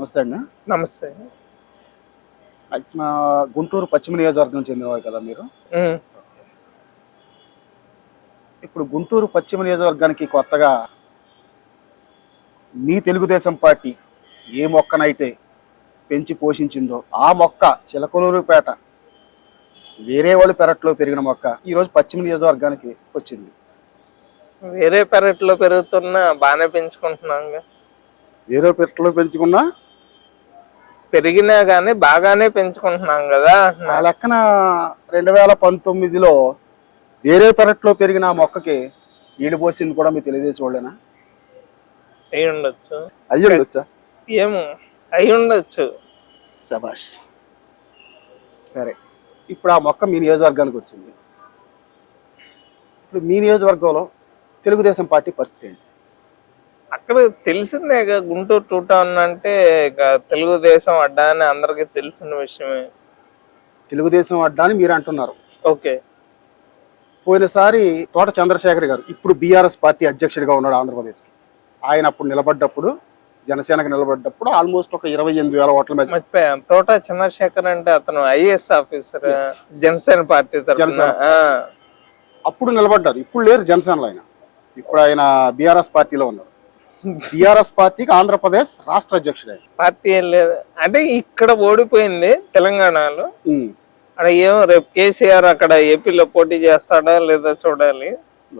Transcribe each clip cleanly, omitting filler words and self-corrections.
నమస్తే అండి. నమస్తే. మా గుంటూరు పశ్చిమ నియోజకవర్గం చెందినవారు కదా మీరు? హ్మ్. ఇప్పుడు గుంటూరు పశ్చిమ నియోజకవర్గానికి కొత్తగా మీ తెలుగుదేశం పార్టీ ఏ మొక్కనైతే పెంచి పోషించిందో ఆ మొక్క చిలకలూరుపేట వేరే వాళ్ళ పెరట్లో పెరిగిన మొక్క ఈరోజు పశ్చిమ నియోజకవర్గానికి వచ్చింది. వేరే పెరట్లో పెరుగుతున్నా బాగానే పెంచుకుంటున్నాంగా. వేరే పెరట్లో పెంచుకున్నా పెరిగినా గానీ బాగానే పెంచుకుంటున్నాం కదా. ఆ లెక్కన 2019లో వేరే పెరట్లో పెరిగిన ఆ మొక్కకి నీళ్ళు పోసింది కూడా మీ తెలుగుదేశం వాళ్ళేనా? అయి ఉండొచ్చు. అయ్యుండొచ్చా? ఏమో అయి ఉండొచ్చు. శభాష్. సరే, ఇప్పుడు ఆ మొక్క మీ నియోజకవర్గానికి వచ్చింది. ఇప్పుడు మీ నియోజకవర్గంలో తెలుగుదేశం పార్టీ పరిస్థితి ఏంటి? అక్కడ తెలిసిందేగా, గుంటూరు 2 టౌన్ అంటే ఇక తెలుగుదేశం అడ్డా అని అందరికి తెలిసిన విషయమే. తెలుగుదేశం అడ్డా అని మీరు అంటున్నారు. ఓకే. పోయినసారి తోట చంద్రశేఖర్ గారు ఇప్పుడు బీఆర్ఎస్ పార్టీ అధ్యక్షుడిగా ఉన్నాడు ఆంధ్రప్రదేశ్కి. ఆయన అప్పుడు నిలబడ్డప్పుడు, జనసేనకు నిలబడ్డప్పుడు ఆల్మోస్ట్ ఒక 28,000 ఓట్ల మీద. మర్చిపోయా, తోట చంద్రశేఖర్ అంటే అతను IAS officer. Yes. Janasena party తరఫున. జనసేన. అప్పుడు నిలబడ్డారు. ఇప్పుడు లేరు జనసేనలో ఆయన. ఇప్పుడు ఆయన బీఆర్ఎస్ పార్టీలో ఉన్నారు. బీఆర్ఎస్ పార్టీకి ఆంధ్రప్రదేశ్ రాష్ట్ర అధ్యక్షుడు ఆయన. పార్టీ ఏం లేదు అంటే ఇక్కడ ఓడిపోయింది తెలంగాణలో. అక్కడ ఏమో రేపు కేసీఆర్ అక్కడ ఏపీలో పోటీ చేస్తాడా లేదా చూడాలి.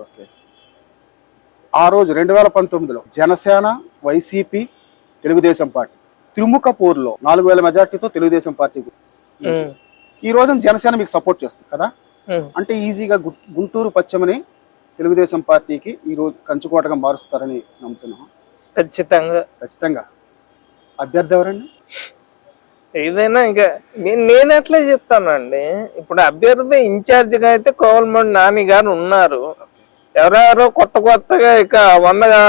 ఓకే. ఆ రోజు 2019లో జనసేన, వైసీపీ, తెలుగుదేశం పార్టీ త్రిముఖపూర్లో 4,000 మెజార్టీతో తెలుగుదేశం పార్టీ. ఈ రోజు జనసేన మీకు సపోర్ట్ చేస్తుంది కదా. అంటే ఈజీగా గుంటూరు పశ్చిమని తెలుగుదేశం పార్టీకి ఈ రోజు కంచుకోటగా మారుస్తారని నమ్ముతున్నాం. ఖచ్చితంగా. అభ్యర్థి ఎవరండి? ఏదైనా ఇంకా నేను ఎట్లా చెప్తానండి. ఇప్పుడు అభ్యర్థి ఇన్ఛార్జ్ గా అయితే కోవలమూడి నాని గారు ఉన్నారు. ఎవరెవరో కొత్తగా ఇక 100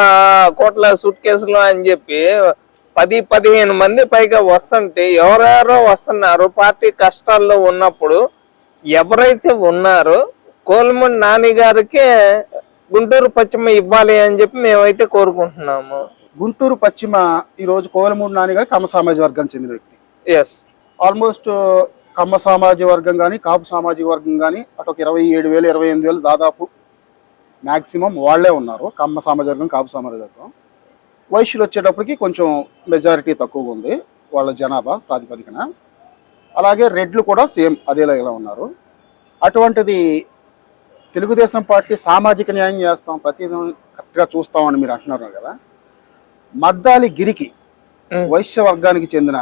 కోట్ల సూట్ కేసులు అని చెప్పి 10-15 మంది పైగా వస్తుంటే ఎవరెవరో వస్తున్నారు. పార్టీ కష్టాల్లో ఉన్నప్పుడు ఎవరైతే ఉన్నారో కోవలమూడి నాని గారికి గుంటూరు పశ్చిమ ఇవ్వాలి అని చెప్పి మేమైతే కోరుకుంటున్నాము. గుంటూరు పశ్చిమ ఈ రోజు కోవలమూడి నాని గారు కమ్మ సామాజిక వర్గానికి చెందిన వ్యక్తి. ఎస్. ఆల్మోస్ట్ కమ్మ సామాజిక వర్గం కానీ కాపు సామాజిక వర్గం కానీ అటు ఒక 27,000 28,000 దాదాపు మ్యాక్సిమం వాళ్లే ఉన్నారు. కమ్మ సామాజిక వర్గం, కాపు సామాజిక వర్గం. వైశ్యులు వచ్చేటప్పటికి కొంచెం మెజారిటీ తక్కువగా ఉంది వాళ్ళ జనాభా ప్రాతిపదికన. అలాగే రెడ్లు కూడా సేమ్ అదేలాగా ఉన్నారు. అటువంటిది తెలుగుదేశం పార్టీ సామాజిక న్యాయం చేస్తాం, ప్రతిదీ కరెక్ట్గా చూస్తామని మీరు అంటున్నారు కదా. మద్దాలి గిరికి వైశ్య వర్గానికి చెందిన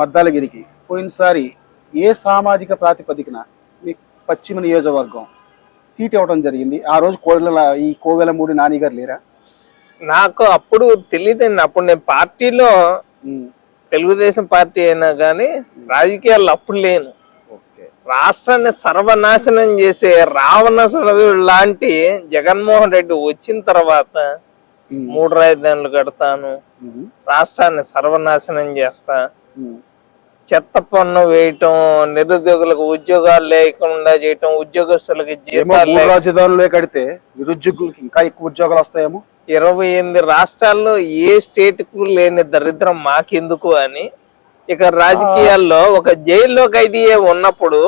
మద్దాలి గిరికి పోయినసారి ఏ సామాజిక ప్రాతిపదికన మీ పశ్చిమ నియోజకవర్గం సీట్ ఇవ్వడం జరిగింది? ఆ రోజు కోవెలమూడి నాని గారు లేరా? నాకు అప్పుడు తెలియదండి. అప్పుడు నేను పార్టీలో తెలుగుదేశం పార్టీ అయినా కానీ రాజకీయాల్లో అప్పుడు లేను. రాష్ట్రాన్ని సర్వనాశనం చేసే రావణాసురుడు లాంటి జగన్మోహన్ రెడ్డి వచ్చిన తర్వాత 3 రాజధానులు కడతాను, రాష్ట్రాన్ని సర్వనాశనం చేస్తా, చెత్త పన్ను వేయటం, నిరుద్యోగులకు ఉద్యోగాలు లేకుండా చేయటం, ఉద్యోగస్తులకి జీతాలు. రాజధానులే కడితే నిరుద్యోగులకు ఇంకా ఎక్కువ ఉద్యోగాలు వస్తాయేమో. 28 రాష్ట్రాల్లో ఏ స్టేట్ కు లేని దరిద్రం మాకెందుకు అని ఇక రాజకీయాల్లో ఒక జైల్లో ఖైదీ ఉన్నప్పుడు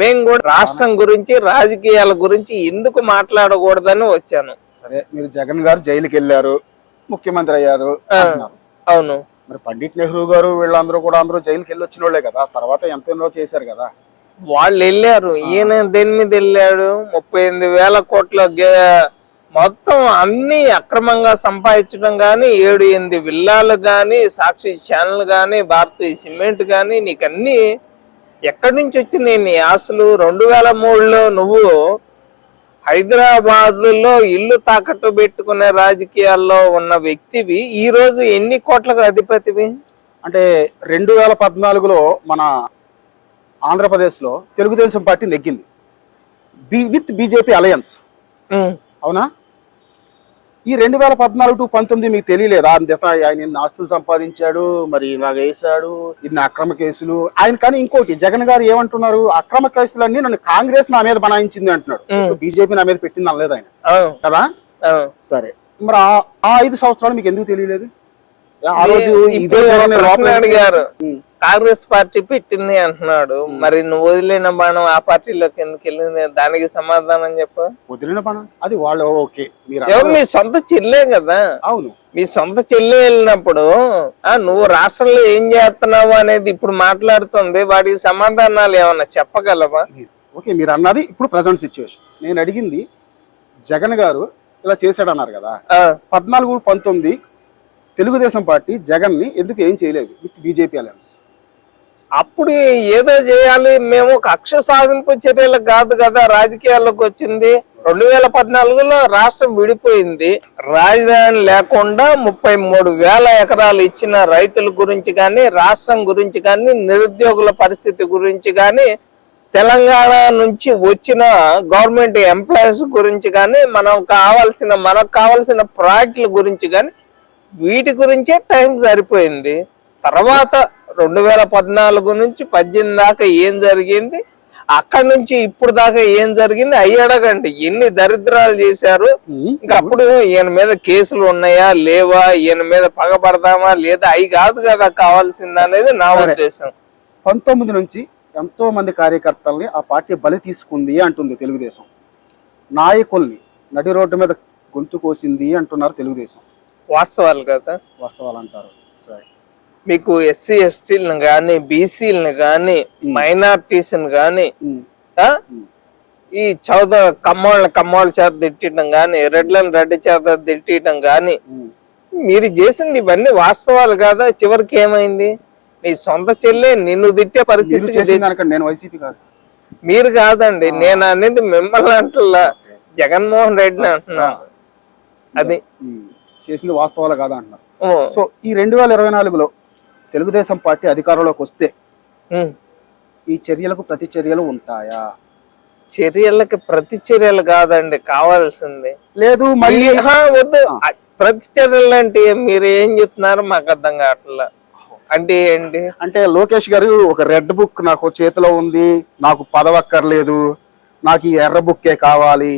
మేము కూడా రాష్ట్రం గురించి రాజకీయాల గురించి ఎందుకు మాట్లాడకూడదని వచ్చాను. సరే, మీరు జగన్ గారు జైలుకి వెళ్ళారు, ముఖ్యమంత్రి అయ్యారు. అవును. మరి పండిట్ నెహ్రూ గారు వీళ్ళందరూ కూడా అందరూ జైలుకి వెళ్ళి వచ్చిన వాళ్ళే కదా. తర్వాత ఎంతో చేశారు కదా. వాళ్ళు వెళ్ళారు. ఈయన దేని మీద వెళ్ళాడు? 38,000 కోట్ల మొత్తం అన్ని అక్రమంగా సంపాదించడం గానీ, 7-8 విల్లాలు గానీ, సాక్షి ఛానల్ గానీ, భారతీయ సిమెంట్ గానీ, నీకన్నీ ఎక్కడి నుంచి వచ్చినాయి నీ ఆశలు? 2003లో నువ్వు హైదరాబాద్ లో ఇల్లు తాకట్టు పెట్టుకునే రాజకీయాల్లో ఉన్న వ్యక్తివి ఈ రోజు ఎన్ని కోట్లకు అధిపతివి? అంటే 2014లో మన ఆంధ్రప్రదేశ్ లో తెలుగుదేశం పార్టీ నెగ్గింది విత్ బీజేపీ అలయన్స్. అవునా? ఈ 2014 to 19 మీకు తెలియలేదా? ఆయన ఇన్ని ఆస్తులు సంపాదించాడు, మరి ఇలాగ వేసాడు, ఇన్ని అక్రమ కేసులు ఆయన. కానీ ఇంకోటి జగన్ గారు ఏమంటున్నారు? అక్రమ కేసులన్నీ నన్ను కాంగ్రెస్ నా మీద బనాయించింది అంటున్నాడు. బీజేపీ నా మీద పెట్టింది అనలేదు ఆయన కదా. సరే, మరి ఆ 5 సంవత్సరాలు మీకు ఎందుకు తెలియలేదు? ఆ రోజు ఇదే ఇప్పుడు జగన్ ప్రశ్న లోపలికి- అడిగారు, ఉమ్. కాంగ్రెస్ పార్టీ పెట్టింది అంటున్నాడు, మరి నువ్వు వదిలిన బాణం ఆ పార్టీలోకి ఎందుకు వెళ్ళింది? దానికి సమాధానం చెప్పు. వదిలిన పని అది వాళ్ళు ఓకే మీరు ఎవరు అన్నారు. మీ సొంత చెల్లే కదా, అవును మీ సొంత చెల్లె వెళ్ళినప్పుడు నువ్వు రాష్ట్రంలో ఏం చేస్తున్నావు అనేది ఇప్పుడు మాట్లాడుతుంది, వాటికి సమాధానాలు ఏమన్నా చెప్పగలవా? ఓకే మీరు అన్నది ఇప్పుడు ప్రజెంట్ సిచ్యువేషన్. నేను అడిగింది జగన్ గారు ఇలా చేశాడు అన్నారు కదా, ఆ, 14-19 తెలుగుదేశం పార్టీ జగన్ ని ఎందుకు ఏం చేయలేదు విత్ బీజేపీ అలయన్స్? అప్పుడు ఏదో చేయాలి, మేము కక్ష సాధింపు చర్యలు కాదు కదా రాజకీయాల్లోకి వచ్చింది. 2014లో రాష్ట్రం విడిపోయింది, రాజధాని లేకుండా 33,000 ఎకరాలు ఇచ్చిన రైతుల గురించి కానీ, రాష్ట్రం గురించి కానీ, నిరుద్యోగుల పరిస్థితి గురించి కానీ, తెలంగాణ నుంచి వచ్చిన గవర్నమెంట్ ఎంప్లాయీస్ గురించి కానీ, మనకు కావాల్సిన ప్రాజెక్టుల గురించి కానీ, వీటి గురించే టైం సరిపోయింది. తర్వాత 2014 నుంచి 18 దాకా ఏం జరిగింది, అక్కడి నుంచి ఇప్పుడు దాకా ఏం జరిగింది అయ్యి అడగండి. ఎన్ని దరిద్రాలు చేశారు, ఇంకా అప్పుడు ఈయన మీద కేసులు ఉన్నాయా లేవా, ఈయన మీద పగపడదామా లేదా, అవి కాదు కదా కావాల్సింది అనేది నా ఉద్దేశం. 19 నుంచి ఎంతో మంది కార్యకర్తల్ని ఆ పార్టీ బలి తీసుకుంది అంటుంది తెలుగుదేశం. నాయకుల్ని నడి రోడ్డు మీద గొంతు కోసింది అంటున్నారు తెలుగుదేశం. వాస్తవాలు కదా, వాస్తవాలు అంటారు. సరే, మీకు ఎస్సీ ఎస్టీలను కానీ, బీసీలను కానీ, మైనార్టీస్ని కానీ, ఈ కమ్మోళ్ళ చేత తిట్టడం కానీ, రెడ్డి చేత తిట్టడం కానీ, మీరు చేసింది ఇవన్నీ వాస్తవాలు కాదా? చివరికి ఏమైంది? నీ సొంత చెల్లె నిన్ను తిట్టే పరిస్థితి. నేను వైసీపీ కాదు, మీరు కాదండి, నేను అనేది మిమ్మల్ని అంటున్నా, జగన్మోహన్ రెడ్డిని అంటున్నా. అది చేసింది వాస్తవాలు కాదా అంటున్నారు. సో ఈ 2024లో తెలుగుదేశం పార్టీ అధికారంలోకి వస్తే ఈ చర్యలకు ప్రతి చర్యలు ఉంటాయా? చర్యలకి ప్రతి చర్యలు కాదండి కావాల్సింది. లేదు మళ్ళీ వద్దు, ప్రతి చర్యలు అంటే మీరు ఏం చెప్తున్నారు మాకు అర్థం కావట్లా. అంటే ఏంటి అంటే లోకేష్ గారు ఒక రెడ్ బుక్ నాకు చేతిలో ఉంది, నాకు పదవక్కర్లేదు, నాకు ఈ ఎర్ర బుక్కే కావాలి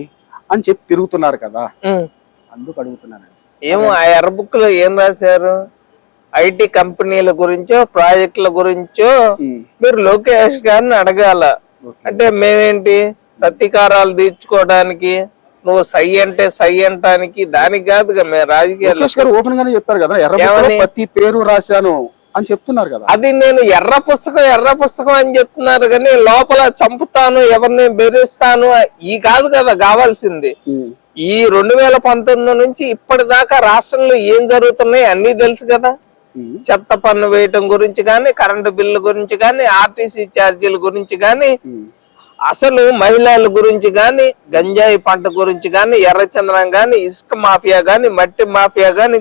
అని చెప్పి తిరుగుతున్నారు కదా, అందుకు అడుగుతున్నాను. ఏమో ఆ ఎర్ర బుక్ లో ఏం రాశారు? ఐటీ కంపెనీల గురించో ప్రాజెక్టుల గురించో మీరు లోకేష్ గారిని అడగాల. అంటే మేమేంటి ప్రతీకారాలు తీర్చుకోవడానికి, నువ్వు సై అంటే సై అంటానికి, దానికి కాదుగా మేము రాజకీయాలు. ఓపెన్ గానే చెప్పారు కదా, ఎర్ర ప్రతి పేరు రాశాను అని చెప్తున్నారు కదా. అది నేను ఎర్ర పుస్తకం అని చెప్తున్నారు కానీ లోపల చంపుతాను, ఎవరిని బెదిరిస్తాను ఈ కాదు కదా కావాల్సింది. ఈ 2019 నుంచి ఇప్పటిదాకా రాష్ట్రంలో ఏం జరుగుతున్నాయి అన్ని తెలుసు కదా. చెత్త పన్ను వేయటం గురించి కానీ, కరెంటు బిల్లు గురించి కానీ, ఆర్టీసీ ఛార్జీల గురించి కానీ, అసలు మహిళల గురించి కానీ, గంజాయి పంట గురించి కానీ, ఎర్రచంద్రం కానీ, ఇసుక మాఫియా కానీ, మట్టి మాఫియా కానీ,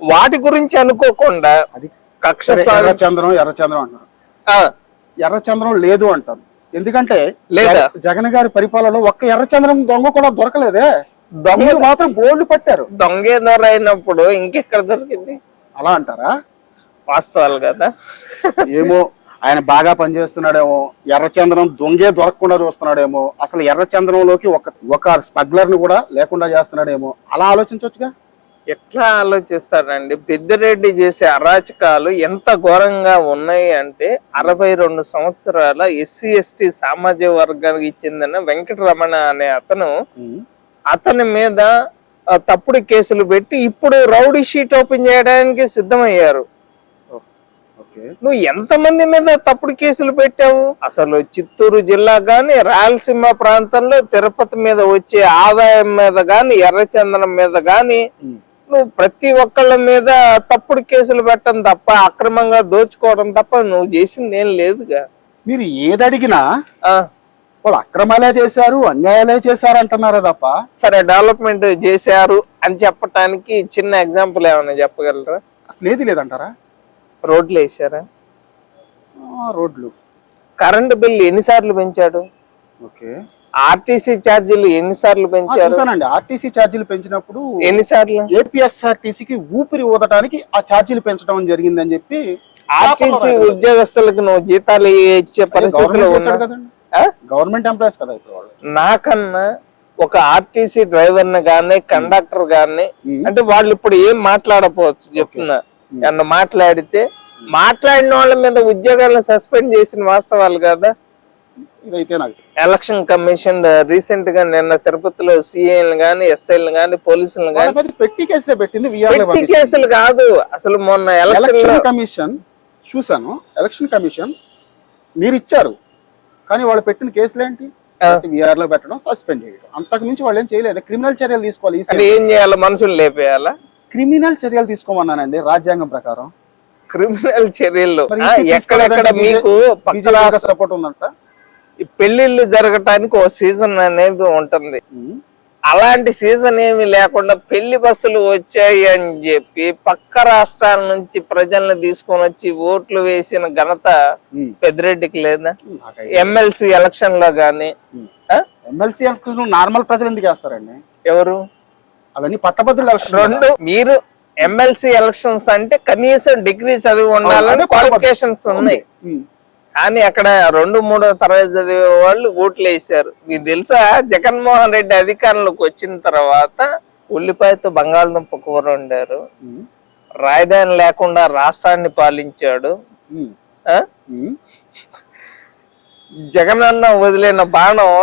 వాటి గురించి అనుకోకుండా కక్ష ఎర్రచంద్రం అంటారు. ఎర్రచంద్రం లేదు అంటారు. ఎందుకంటే లేదా జగన్ గారి పరిపాలనలో ఒక్క ఎర్రచంద్రం దొంగ కూడా దొరకలేదే. దొంగ మాత్రం బోల్డ్ పట్టారు. దొంగే దొర అయినప్పుడు ఇంకెక్కడ దొరికింది అలా అంటారా? వాస్తవాలు కదా. ఏమో ఆయన బాగా పనిచేస్తున్నాడేమో, ఎర్రచంద్రం దొంగే దొరకకుండా చూస్తున్నాడేమో, అసలు ఎర్రచంద్రంలోకి ఒక స్మగ్లర్ ని కూడా లేకుండా చేస్తున్నాడేమో, అలా ఆలోచించవచ్చుగా. ఎట్లా ఆలోచిస్తారండి? పెద్దిరెడ్డి చేసే అరాచకాలు ఎంత ఘోరంగా ఉన్నాయి అంటే, 62 సంవత్సరాల ఎస్సీ ఎస్టీ సామాజిక వర్గానికి చెందిన వెంకటరమణ అనే అతని మీద తప్పుడు కేసులు పెట్టి ఇప్పుడు రౌడీ షీట్ ఓపెన్ చేయడానికి సిద్ధమయ్యారు. నువ్వు ఎంతమంది మీద తప్పుడు కేసులు పెట్టావు? అసలు చిత్తూరు జిల్లా గాని, రాయలసీమ ప్రాంతంలో తిరుపతి మీద వచ్చే ఆదాయం మీద గాని, ఎర్రచందనం మీద గాని నువ్వు ప్రతి ఒక్కళ్ళ మీద తప్పుడు కేసులు పెట్టడం తప్ప, అక్రమంగా దోచుకోవడం తప్ప నువ్వు చేసింది ఏం లేదుగా. మీరు ఏదడిగినా వాళ్ళు అక్రమాలే చేశారు, అన్యాయాలే చేశారు అంటున్నారా తప్ప. సరే, డెవలప్మెంట్ చేశారు అని చెప్పడానికి చిన్న ఎగ్జాంపుల్ ఏమైనా చెప్పగలరా? అసలు ఏది లేదంటారా? రోడ్లు వేసారా? రోడ్లు. కరెంటు బిల్లు ఎన్నిసార్లు పెంచాడు? ఆర్టీసీ ఛార్జీలు ఎన్నిసార్లు పెంచారు? ఆర్టీసీ ఛార్జీలు పెంచినప్పుడు ఎన్నిసార్లు ఏపీఎస్ఆర్టీసీకి ఊపిరి ఊదటానికి ఆ ఛార్జీలు పెంచడం జరిగిందని చెప్పి ఆర్టీసీ ఉద్యోగస్తులకు నువ్వు జీతాలు ఇచ్చే పరిస్థితిలో గవర్నమెంట్ ఎంప్లాయీస్ కదా ఇప్పుడు వాళ్ళు. నాకన్నా ఒక ఆర్టీసీ డ్రైవర్ ని గానీ, కండక్టర్ గానీ, అంటే వాళ్ళు ఇప్పుడు ఏం మాట్లాడపోవచ్చు చెప్తున్నా, ఏమన్నా మాట్లాడిన వాళ్ళ మీద ఉద్యోగాలను సస్పెండ్ చేసిన వాస్తవాలు కదా. ఇదైతే నాకు ఎలక్షన్ కమిషన్ రీసెంట్ గా నిన్న తిరుపతిలో సిఐలు గాని ఎస్ఐలు గాని పోలీసులు గాని పెట్టి కేసులే పెట్టింది. పెట్టి కేసులు కాదు, అసలు మొన్న ఎలక్షన్ కమిషన్ చూసాను. ఎలక్షన్ కమిషన్ మీరు ఇచ్చారు, కానీ వాళ్ళు పెట్టిన కేసులు ఏంటి? విఆర్ లో పెట్టడం, సస్పెండ్ చేయడం, అంతకు మించి వాళ్ళు ఏం చేయలేదు. క్రిమినల్ చర్యలు తీసుకోవాలి. ఏం చేయాలి? మనుషులు లేపేయాలా? క్రిమినల్ చర్యలు తీసుకోమన్నానండి రాజ్యాంగం ప్రకారం. క్రిమినల్ చర్యలు ఎక్కడెక్కడ మీకు సపోర్ట్ ఉందంట. పెళ్లిళ్ళు జరగటానికి ఓ సీజన్ అనేది ఉంటుంది. అలాంటి సీజన్ ఏమి లేకుండా పెళ్లి బస్సులు వచ్చాయి అని చెప్పి పక్క రాష్ట్రాల నుంచి ప్రజల్ని తీసుకొని వచ్చి ఓట్లు వేసిన ఘనత పెద్దిరెడ్డికి లేదా? ఎమ్మెల్సీ ఎలక్షన్ లో గాని ఎమ్మెల్సీ ఎలక్షన్ నార్మల్ ప్రజలు ఎందుకు వేస్తారండి? ఎవరు? అవన్నీ పట్టభద్రుల ఎలక్షన్. రెండు మీరు ఎమ్మెల్సీ ఎలక్షన్స్ అంటే కనీసం డిగ్రీ చదివి ఉండాలని క్వాలిఫికేషన్స్ ఉన్నాయి. కానీ అక్కడ 2-3 తరగతి చదివే వాళ్ళు ఓట్లు వేసారు. మీకు తెలుసా, జగన్మోహన్ రెడ్డి అధికారంలోకి వచ్చిన తర్వాత ఉల్లిపాయతో బంగాళదుంప కూర వండారు, రాజధాని లేకుండా రాష్ట్రాన్ని పాలించాడు. జగనన్న వదిలిన బాణం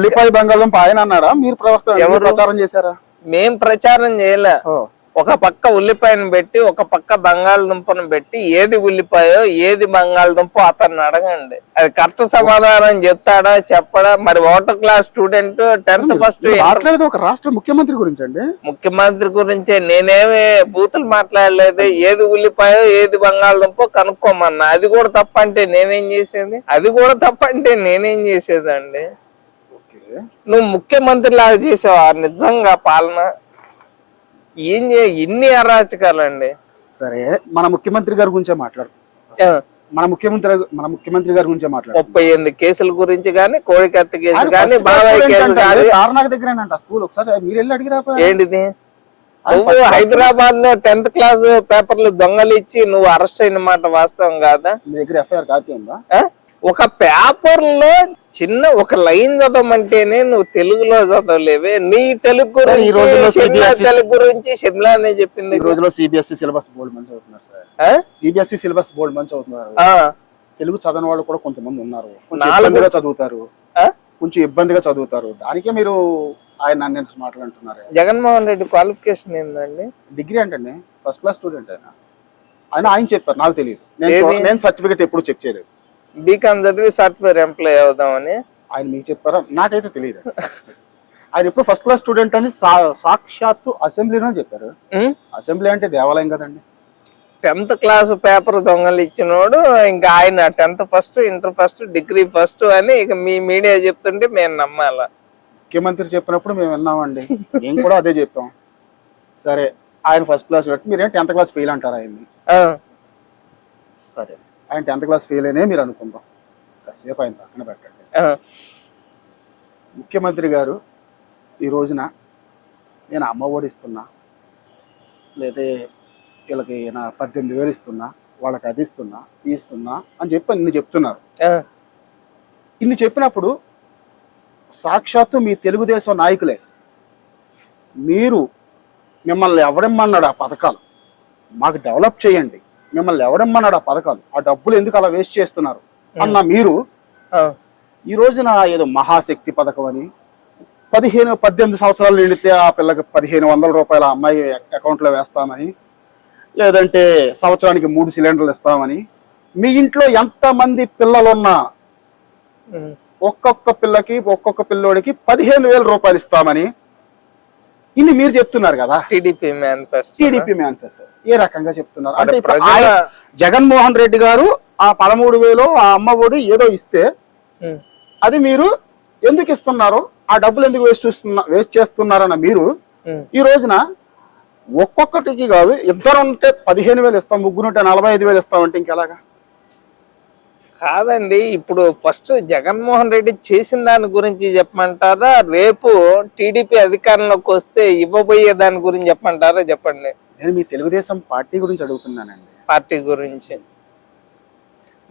ఉల్లిపాయ బంగాళదుంప ఆయన అన్నాడా? మీరు ప్రచారం చేశారా? మేం ప్రచారం చేయలే. ఒక పక్క ఉల్లిపాయను పెట్టి ఒక పక్క బంగాళదుంపను పెట్టి ఏది ఉల్లిపాయో ఏది బంగాళదుంపో అతన్ని అడగండి, అది కరెక్ట్ సమాధానం చెప్తాడా చెప్పడా? మరి 8th class student 10th first మాట్లాడేది ఒక రాష్ట్ర ముఖ్యమంత్రి గురించి అండి. ముఖ్యమంత్రి గురించే. నేనేమి బూతులు మాట్లాడలేదు. ఏది ఉల్లిపాయో ఏది బంగాళదుంపో కనుక్కోమన్నా. అది కూడా తప్పంటే నేనేం చేసేది? అండి? నువ్వు ముఖ్యమంత్రి లాగా చేసావా నిజంగా పాలన? ఎన్ని అరాచకాలండి. సరే, మన ముఖ్యమంత్రి గారి గురించే మాట్లాడు. మన ముఖ్యమంత్రి గారి గురించే మాట్లాడు. 38 కేసుల గురించి గానీ, కోడికత్తి కేసు గానీ, బాబాయ్ కేసు గానీ, తార్నాక దగ్గర స్కూల్ ఒకసారి మీరు వెళ్ళి అడిగిరా. ఏంటిది? నువ్వు హైదరాబాద్ లో 10th క్లాస్ పేపర్లు దొంగలు ఇచ్చి నువ్వు అరెస్ట్ అయిన మాట వాస్తవం కాదా? మీ దగ్గర ఎఫ్ఐఆర్ కాపీ ఉందా? ఒక పేపర్ లో చిన్న ఒక లైన్ చదవమంటేనే నువ్వు తెలుగులో చదవలేవే. నీ తెలుగు గురించి షిమ్లా అనే చెప్పింది. ఈ రోజులో సిబిఎస్ఈ సిలబస్ బోర్డు మంచి అవుతున్నారు సార్. సిబిఎస్ఈ సిలబస్ బోర్డు మంచి అవుతున్నారు. తెలుగు చదవని వాళ్ళు కూడా కొంతమంది ఉన్నారు. కొంచెం ఇబ్బందిగా చదువుతారు. దానికే మీరు ఆయన అన్ని మాటలు అంటున్నారు. జగన్మోహన్ రెడ్డి క్వాలిఫికేషన్ ఏంటండి? డిగ్రీ అంటండి, ఫస్ట్ క్లాస్ స్టూడెంట్. ఆయన చెప్పారు, నాకు తెలియదు. నేను సర్టిఫికేట్ ఎప్పుడు చెక్ చేయలేదు. బీకామ్ చదివి సాఫ్ట్వేర్ ఎంప్లాయ్ అవుదామని ఆయన మీకు చెప్పారా? నాకైతే తెలియదు. ఆయన ఎప్పుడు ఫస్ట్ క్లాస్ స్టూడెంట్ అని సాక్షాత్తు అసెంబ్లీలో చెప్పారు. అసెంబ్లీ అంటే దేవాలయం కదండి. 10th క్లాస్ పేపర్ దొంగలు ఇచ్చినోడు ఇంకా ఆయన 10th first, inter first, degree first అని ఇక మీ మీడియా చెప్తుంటే మేము నమ్మాలా? ముఖ్యమంత్రి చెప్పినప్పుడు మేము విన్నామండి. మేము కూడా అదే చెప్పాం. సరే, ఆయన ఫస్ట్ క్లాస్ మీరేం 10th క్లాస్ ఫెయిల్ అంటారా ఆయన్ని? సరే, ఆయన 10th క్లాస్ ఫెయిల్ అయినే మీరు అనుకుందాం. కాసేపు ఆయన పక్కన పెట్టండి. ముఖ్యమంత్రి గారు ఈ రోజున నేను అమ్మ ఒడి ఇస్తున్నా, లేదా వీళ్ళకి నా 18,000 ఇస్తున్నా, వాళ్ళకి అది ఇస్తున్నా అని చెప్పి ఇన్ని చెప్తున్నారు. ఇన్ని చెప్పినప్పుడు సాక్షాత్తు మీ తెలుగుదేశం నాయకులే మీరు మిమ్మల్ని ఎవడమ్మన్నాడు ఆ పథకాలు మాకు డెవలప్ చేయండి, మిమ్మల్ని ఎవడమ్మన్నాడు ఆ పథకాలు, ఆ డబ్బులు ఎందుకు అలా వేస్ట్ చేస్తున్నారు అన్న మీరు ఈ రోజున ఏదో మహాశక్తి పథకం అని 18 సంవత్సరాలు నిండితే ఆ పిల్లకి 1,500 రూపాయల అమ్మాయి అకౌంట్లో వేస్తామని, లేదంటే సంవత్సరానికి 3 సిలిండర్లు ఇస్తామని, మీ ఇంట్లో ఎంతమంది పిల్లలున్నా ఒక్కొక్క పిల్లోడికి 15,000 రూపాయలు ఇస్తామని ఇన్ని మీరు చెప్తున్నారు కదా. టీడీపీ మేనిఫెస్టో ఏ రకంగా చెప్తున్నారు అంటే జగన్మోహన్ రెడ్డి గారు ఆ 13,000 ఆ అమ్మ ఒడి ఏదో ఇస్తే అది మీరు ఎందుకు ఇస్తున్నారు, ఆ డబ్బులు ఎందుకు వేస్ట్ చేస్తున్నారన్న మీరు ఈ రోజున ఒక్కొక్కటికి కాదు, ఇద్దరు ఉంటే 15,000 ఇస్తాం, ముగ్గురు ఉంటే 45,000 ఇస్తామంటే ఇంకెలాగా? కాదండి, ఇప్పుడు ఫస్ట్ జగన్మోహన్ రెడ్డి చేసిన దాని గురించి చెప్పమంటారా, రేపు టీడీపీ అధికారంలోకి వస్తే ఇవ్వబోయే దాని గురించి చెప్పమంటారా? చెప్పండి. నేను మీ తెలుగుదేశం పార్టీ గురించి అడుగుతున్నానండి. పార్టీ గురించి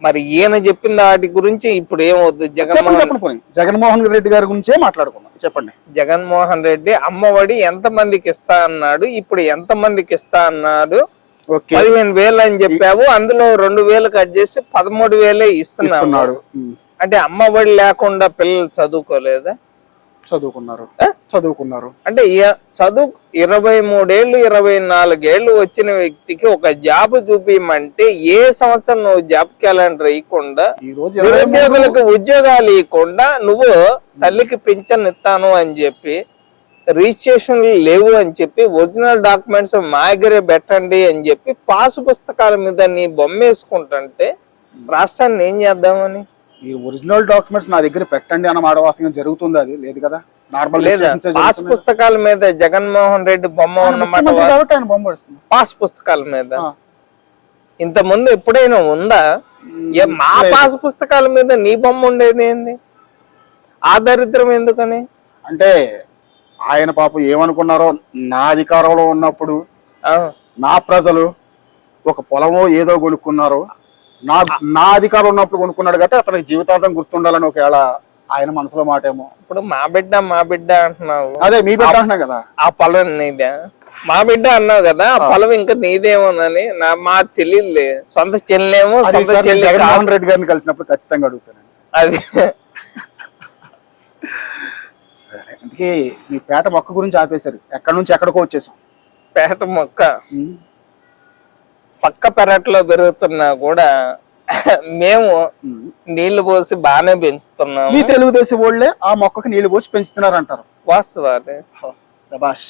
మరి ఈయన చెప్పిన వాటి గురించి ఇప్పుడు ఏమవుద్దు? జగన్మోహన్ రెడ్డి గారి గురించే మాట్లాడుకున్నాం. చెప్పండి. జగన్మోహన్ రెడ్డి అమ్మఒడి ఎంత మందికి ఇస్తా అన్నాడు, ఇప్పుడు ఎంత మందికి ఇస్తా అన్నాడు, ఓకే 15,000 అని చెప్పావు, అందులో 2,000 కట్ చేసి 13,000 ఇస్తున్నాడు. ఇస్తున్నాడు. అంటే అమ్మఒడి లేకుండా పిల్లలు చదువుకోలేదా? చదువుకున్నారు. ఆ? చదువుకున్నారు. అంటే చదువు 23 ఏళ్ళు 24 ఏళ్ళు వచ్చిన వ్యక్తికి ఒక జాబ్ చూపించమంటే ఏ సంవత్సరం నువ్వు జాబ్ క్యాలెండర్ ఇవ్వకుండా, ఈ రోజు నిరుద్యోగులకు ఉద్యోగాలు ఇవ్వకుండా నువ్వు తల్లికి పింఛన్ ఇస్తాను అని చెప్పి, రిజిస్ట్రేషన్ లేవు అని చెప్పి, ఒరిజినల్ డాక్యుమెంట్స్ మా దగ్గరే పెట్టండి అని చెప్పి పాసు పుస్తకాల మీద నీ బొమ్మ వేసుకుంటుంటే రాష్ట్రాన్ని ఏం చేద్దామని? ఈ ఒరిజినల్ డాక్యుమెంట్స్ నా దగ్గర పెట్టండి అన్న మాట వాస్తవంగా జరుగుతుంది. అది లేదు కదా, నార్మల్ లేదా పాస్ పుస్తకాల మీద జగన్మోహన్ రెడ్డి బొమ్మ ఉన్నమాట కాబట్టి ఆయన బొమ్మ వస్తుంది పాస్ పుస్తకాల మీద. ఇంత ముందు ఎప్పుడైనా ఉందా? మా పాస్ పుస్తకాల మీద నీ బొమ్మ ఉండేది ఏంది? ఆ దరిద్రం ఎందుకని? అంటే ఆయన పాపం ఏమనుకున్నారో, నా అధికారంలో ఉన్నప్పుడు నా ప్రజలు ఒక పొలమో ఏదో కొనుక్కున్నారు, నా అధికారం ఉన్నప్పుడు కొనుక్కున్నాడు కాబట్టి అతనికి జీవితాంతం గుర్తుండాలని ఒకవేళ ఆయన మనసులో మాట ఏమో. ఇప్పుడు మా బిడ్డ అంటున్నావు. అదే మీ బిడ్డ అంటున్నా కదా. ఆ పొలం నీదే, మా బిడ్డ అన్నావు కదా, ఆ పొలం ఇంకా నీదేమోనని మా తెలియదులే. సొంత చెల్లేమో సొంత చెల్లి. జగన్మోహన్ రెడ్డి గారిని కలిసినప్పుడు ఖచ్చితంగా అడుగుతాను. అది అందుకే మీ పేట మొక్క గురించి ఆపేశారు. ఎక్కడి నుంచి ఎక్కడికో వచ్చేసాం. పేట మొక్క పక్క పెరట్లో పెరుగుతున్నా కూడా మేము నీళ్లు పోసి బాగానే పెంచుతున్నాం. మీ తెలుగుదేశం వాళ్ళే ఆ మొక్కకు నీళ్లు పోసి పెంచుతున్నారు అంటారు. వాస్తవాలే, శభాష్.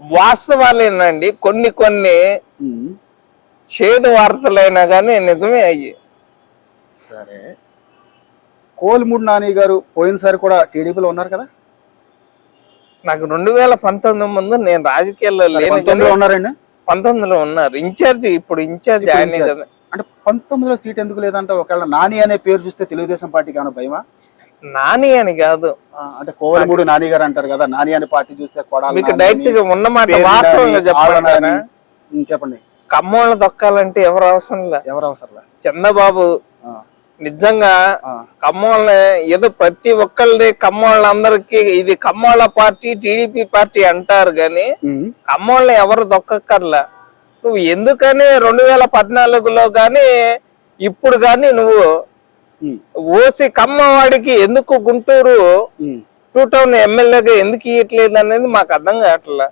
వాస్తవాలేనండి. కొన్ని చేదు వార్తలైనా కానీ నిజమే అయ్యి. సరే, కోలిమూడి నాని గారు పోయినసారి కూడా టీడీపీలో ఉన్నారు కదా. నాకు 2019 ముందు నేను రాజకీయాల్లో లేను. ఉన్నారండి? 19లో ఉన్నారు. ఇన్ఛార్జ్ ఇప్పుడు ఇన్ఛార్జ్ ఆయనే కదా. అంటే 19లో సీట్ ఎందుకు లేదంటే, ఒకవేళ నాని అనే పేరు చూస్తే తెలుగుదేశం పార్టీకి ఏమైనా భయమా? నాని అని కాదు, అంటే కోవలమూడి నాని గారు అంటారు కదా, నాని అనే పార్టీ చూస్తే మీకు డైరెక్ట్ గా ఉన్నమాట వాస్తవంగా చెప్పండి. కమ్మోళ్ళ దొక్కాలంటే ఎవరు అవసరం లే. చంద్రబాబు నిజంగా కమ్మోళ్ళని ఏదో ప్రతి ఒక్కళ్ళని కమ్మోళ్ళందరికీ ఇది కమ్మోళ్ళ పార్టీ టీడీపీ పార్టీ అంటారు గాని కమ్మోళ్ళని ఎవరు దొక్కర్లా. నువ్వు ఎందుకని 2014లో గాని ఇప్పుడు గాని నువ్వు ఓసి కమ్మవాడికి ఎందుకు గుంటూరు 2 టౌన్ ఎమ్మెల్యేగా ఎందుకు ఇవ్వట్లేదు అనేది మాకు అర్థం కావట్లా.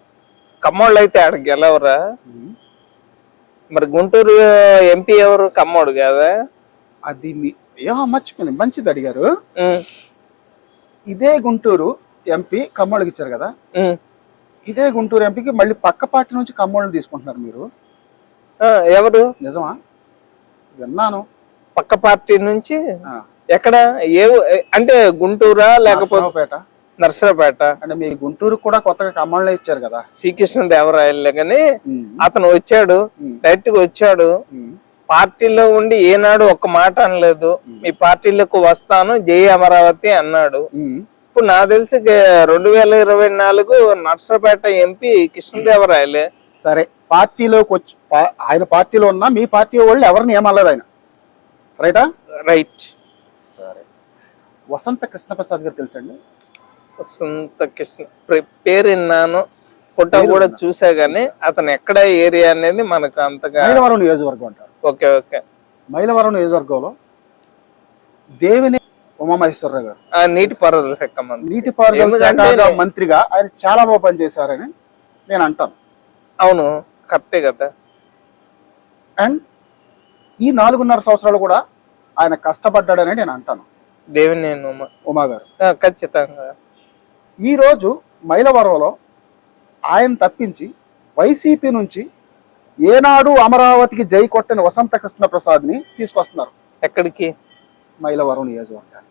కమ్మోళ్ళు అయితే ఆడ గెలవరా? మరి గుంటూరు ఎంపీ ఎవరు? కమ్మోడు కదా. అది మర్చిపోయింది, మంచిది అడిగారు. ఇదే గుంటూరు ఎంపీ కమ్మోళ్ళకి ఇచ్చారు కదా, ఇదే గుంటూరు ఎంపీకి మళ్ళీ పక్క పార్టీ నుంచి కమ్మోళ్ళని తీసుకుంటున్నారు మీరు. ఎవరు? నిజమా? విన్నాను. పక్క పార్టీ నుంచి ఎక్కడ? అంటే గుంటూరా లేకపోతే నర్సరావుపేట? అంటే మీ గుంటూరు కూడా కొత్తగా కమ్మోళ్ళే ఇచ్చారు కదా. శ్రీకృష్ణదేవరాయలే గాని అతను వచ్చాడు, డైరెక్ట్ గా వచ్చాడు. పార్టీలో ఉండి ఏనాడు ఒక్క మాట అనలేదు. మీ పార్టీలకు వస్తాను జై అమరావతి అన్నాడు. ఇప్పుడు నాకు తెలిసి 2024 నర్సరావుపేట ఎంపీ కృష్ణదేవరాయలే. సరే, పార్టీలోకి వచ్చి ఆయన పార్టీలో ఉన్న మీ పార్టీ వాళ్ళు ఎవరిని ఏమనలేదు ఆయన, రైటా? రైట్. సరే, వసంత కృష్ణప్రసాద్ గారు తెలుసండి? వసంత కృష్ణ పేరు విన్నాను, ఫోటో కూడా చూసా గానీ అతను ఎక్కడ ఏరియా అనేది మనకు అంతగా. మైలవరం నియోజకవర్గం అంటారు. Okay okay. మైలవరం నియోజకవర్గంలో దేవిని ఉమామహేశ్వరరావు గారు నీటిపారుదల శాఖ మంత్రిగా ఆయన చాలా బాగా పనిచేశారని నేను అంటాను. అవును, కరెక్టే కదా. అండ్ ఈ 4.5 సంవత్సరాలు కూడా ఆయన కష్టపడ్డాడని నేను అంటాను. దేవినేని ఉమా గారు ఖచ్చితంగా. ఈ రోజు మైలవరంలో ఆయన తప్పించి వైసీపీ నుంచి ఏనాడు అమరావతికి జై కొట్టిన వసంత కృష్ణ ప్రసాద్ ని తీసుకొస్తున్నారు. ఎక్కడికి? మైలవరం నియోజకవర్గాన్ని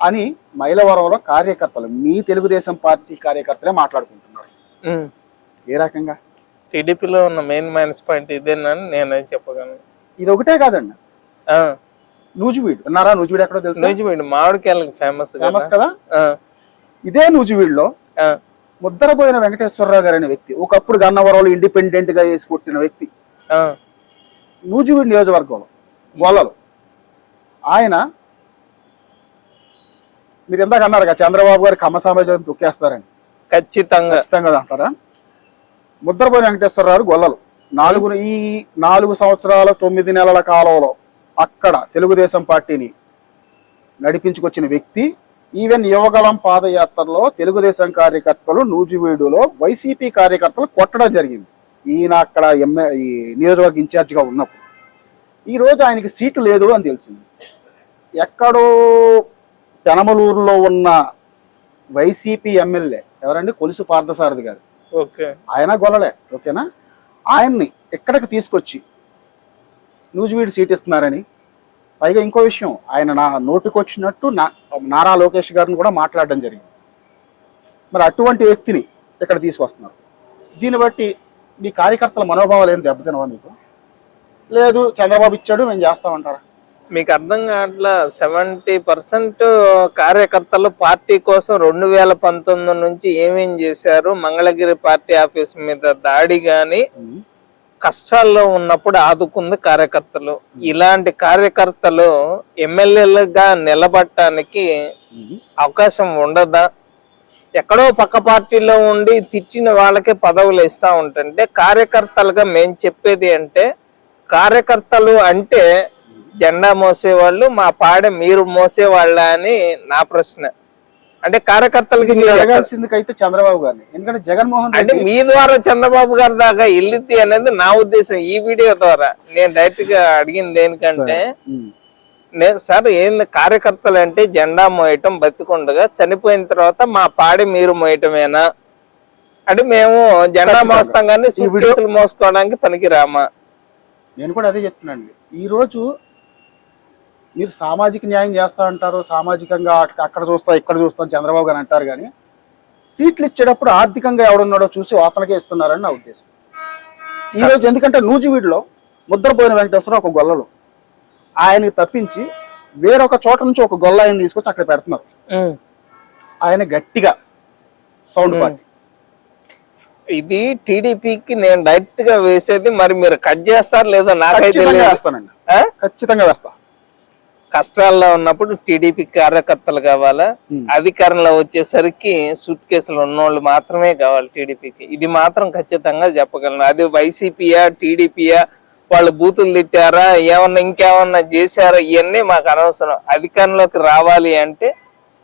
అని మైలవరంలో కార్యకర్తలు, మీ తెలుగుదేశం పార్టీ కార్యకర్తలే మాట్లాడుకుంటున్నారు. ఏ రకంగా? టీడీపీలో ఉన్న మెయిన్ మైనస్ పాయింట్ ఇదేనని నేనే చెప్పగలను. ఇది ఒకటే కాదండి, నూజివీడు అన్నారా? నూజివీడు ఎక్కడో తెలుసు? నూజివీడు మామిడికాయలకు ఫేమస్ కదా. ఇదే నూజివీడులో ముద్దరబోయిన వెంకటేశ్వరరావు గారు అనే వ్యక్తి, ఒకప్పుడు గన్నవరంలో ఇండిపెండెంట్ గా వేసి కొట్టిన వ్యక్తి, నూజివీడు నియోజకవర్గంలో గొల్లలు. ఆయన మీరు ఎందాక అన్నారు కదా చంద్రబాబు గారు కమ్మ సామాజికం తొక్కేస్తారని. ఖచ్చితంగా అంటారా? ముద్దరబోయిన వెంకటేశ్వరరావు గొల్లలు ఈ 4 సంవత్సరాల 9 నెలల కాలంలో అక్కడ తెలుగుదేశం పార్టీని నడిపించుకొచ్చిన వ్యక్తి. ఈవెన్ యువగళం పాదయాత్రలో తెలుగుదేశం కార్యకర్తలు నూజివీడులో వైసీపీ కార్యకర్తలు కొట్టడం జరిగింది. ఈయన అక్కడ ఈ నియోజకవర్గ ఇన్ఛార్జిగా ఉన్నప్పుడు. ఈ రోజు ఆయనకి సీటు లేదు అని తెలిసింది. ఎక్కడో పెనమలూరులో ఉన్న వైసీపీ ఎమ్మెల్యే ఎవరండి, కొలుసు పార్థసారథి గారు, ఆయన గొల్లలే, ఓకేనా, ఆయన్ని ఎక్కడికి తీసుకొచ్చి నూజివీడు సీట్ ఇస్తున్నారని. పైగా ఇంకో విషయం, ఆయన నా నోటికొచ్చినట్టు నారా లోకేష్ గారిని కూడా మాట్లాడడం జరిగింది. మరి అటువంటి వ్యక్తిని ఇక్కడ తీసుకొస్తున్నారు. దీన్ని బట్టి మీ కార్యకర్తల మనోభావాలు ఏం దెబ్బతినవా మీకు? లేదు చంద్రబాబు ఇచ్చాడు మేము చేస్తామంటారా? మీకు అర్థం కావట్లా. 70% కార్యకర్తలు పార్టీ కోసం 2019 నుంచి ఏమేం చేశారు, మంగళగిరి పార్టీ ఆఫీస్ మీద దాడి గాని కష్టాల్లో ఉన్నప్పుడు ఆదుకుంది కార్యకర్తలు. ఇలాంటి కార్యకర్తలు ఎమ్మెల్యేలుగా నిలబడటానికి అవకాశం ఉండదా? ఎక్కడో పక్క పార్టీలో ఉండి తిట్టిన వాళ్ళకే పదవులు ఇస్తా ఉంటుంటే, కార్యకర్తలుగా మేం చెప్పేది అంటే, కార్యకర్తలు అంటే జెండా మోసేవాళ్ళు, మా పాడె మీరు మోసేవాళ్ళ అని నా ప్రశ్న. అంటే కార్యకర్తలకి అడగాల్సిందికైతే చంద్రబాబు గారిని, ఎందుకంటే జగన్మోహన్ అంటే మీ ద్వారా చంద్రబాబు గారి దాకా వెళ్ళిద్ది అనేది నా ఉద్దేశం. ఈ వీడియో ద్వారా నేను డైరెక్ట్ గా అడిగింది దేనికంటే, నేను సార్ ఏంది కార్యకర్తలు అంటే జెండా మోయటం, బతికుండగా చనిపోయిన తర్వాత మా పాడి మీరు మోయటమేనా అంటే మేము జెండా మోస్తాం కానీ సూట్కేసులు మోసుకోవడానికి పనికిరామా? నేను కూడా అదే చెప్తున్నానండి. ఈరోజు మీరు సామాజిక న్యాయం చేస్తా అంటారు, సామాజికంగా అక్కడ చూస్తా ఇక్కడ చూస్తాం చంద్రబాబు గారు అంటారు, కానీ సీట్లు ఇచ్చేటప్పుడు ఆర్థికంగా ఎవడున్నాడో చూసి అతనికే ఇస్తున్నారని నా ఉద్దేశం. ఈరోజు ఎందుకంటే నూజివీడులో ముద్రపోయిన వెంకటేశ్వరరావు ఒక గొల్లలు, ఆయనకి తప్పించి వేరొక చోట నుంచి ఒక గొల్ల ఆయన తీసుకొచ్చి అక్కడ పెడుతున్నారు. ఆయన గట్టిగా సౌండ్ పార్టీ. ఇది టీడీపీకి నేను డైరెక్ట్ గా వేసేది, మరి మీరు కట్ చేస్తారు లేదో నాకైతే వేస్తానండి, ఖచ్చితంగా వేస్తా. కష్టాల్లో ఉన్నప్పుడు టీడీపీ కార్యకర్తలు కావాలా, అధికారంలో వచ్చేసరికి సూట్ కేసులు ఉన్నోళ్ళు మాత్రమే కావాలి టీడీపీకి. ఇది మాత్రం ఖచ్చితంగా చెప్పగలను. అది వైసీపీయా టీడీపీయా, వాళ్ళు బూతులు తిట్టారా, ఏమన్నా ఇంకేమన్నా చేశారా, ఇవన్నీ మాకు అనవసరం. అధికారంలోకి రావాలి అంటే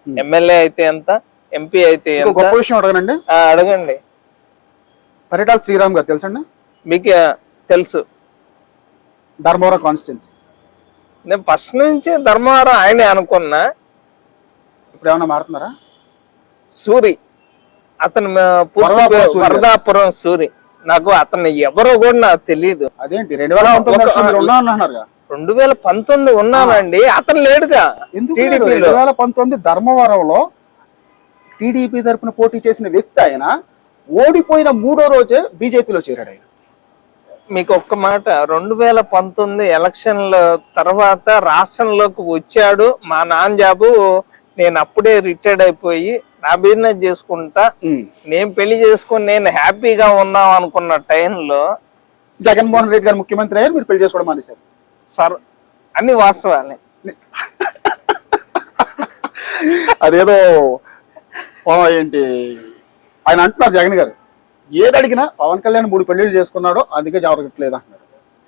ఎమ్మెల్యే అయితే ఎంత, ఎంపీ అయితే ఎంత. గొప్ప విషయం అడగనండి, అడగండి. పరిటాల శ్రీరామ్ గారు తెలుసండి మీకు? తెలుసు. ధర్మవరం కాన్స్టిట్యున్సీ. నేను ఫస్ట్ నుంచి ధర్మవరం ఆయనే అనుకున్నా. ఇప్పుడు ఏమన్నా మారుతున్నారా? సూరి, అతను వరదాపురం సూరి. నాకు అతను ఎవరో కూడా నాకు తెలియదు. అదేంటి 2019 ఉన్నానండి, అతను లేడుగా. 2019 ధర్మవరంలో టీడీపీ తరఫున పోటీ చేసిన వ్యక్తి ఆయన. ఓడిపోయిన 3వ రోజే బీజేపీలో చేరాడు ఆయన. మీకు ఒక్క మాట, 2019 ఎలక్షన్ల తర్వాత రాష్ట్రంలోకి వచ్చాడు. మా నాన్న జాబు, నేను అప్పుడే రిటైర్డ్ అయిపోయి నా బిజినెస్ చేసుకుంటా, నేను పెళ్లి చేసుకుని నేను హ్యాపీగా ఉందాం అనుకున్న టైంలో జగన్మోహన్ రెడ్డి గారు ముఖ్యమంత్రి అయ్యారు, మీరు పెళ్లి చేసుకోవడం మానేశారు. సార్ అన్ని వాస్తవాలే. అదేదో ఏంటి ఆయన అంటున్నారు జగన్ గారు, ఏది అడిగినా పవన్ కళ్యాణ్ 3 పెళ్లిళ్ళు చేసుకున్నాడో అందుకే జరగట్లేదు అంటున్నారు.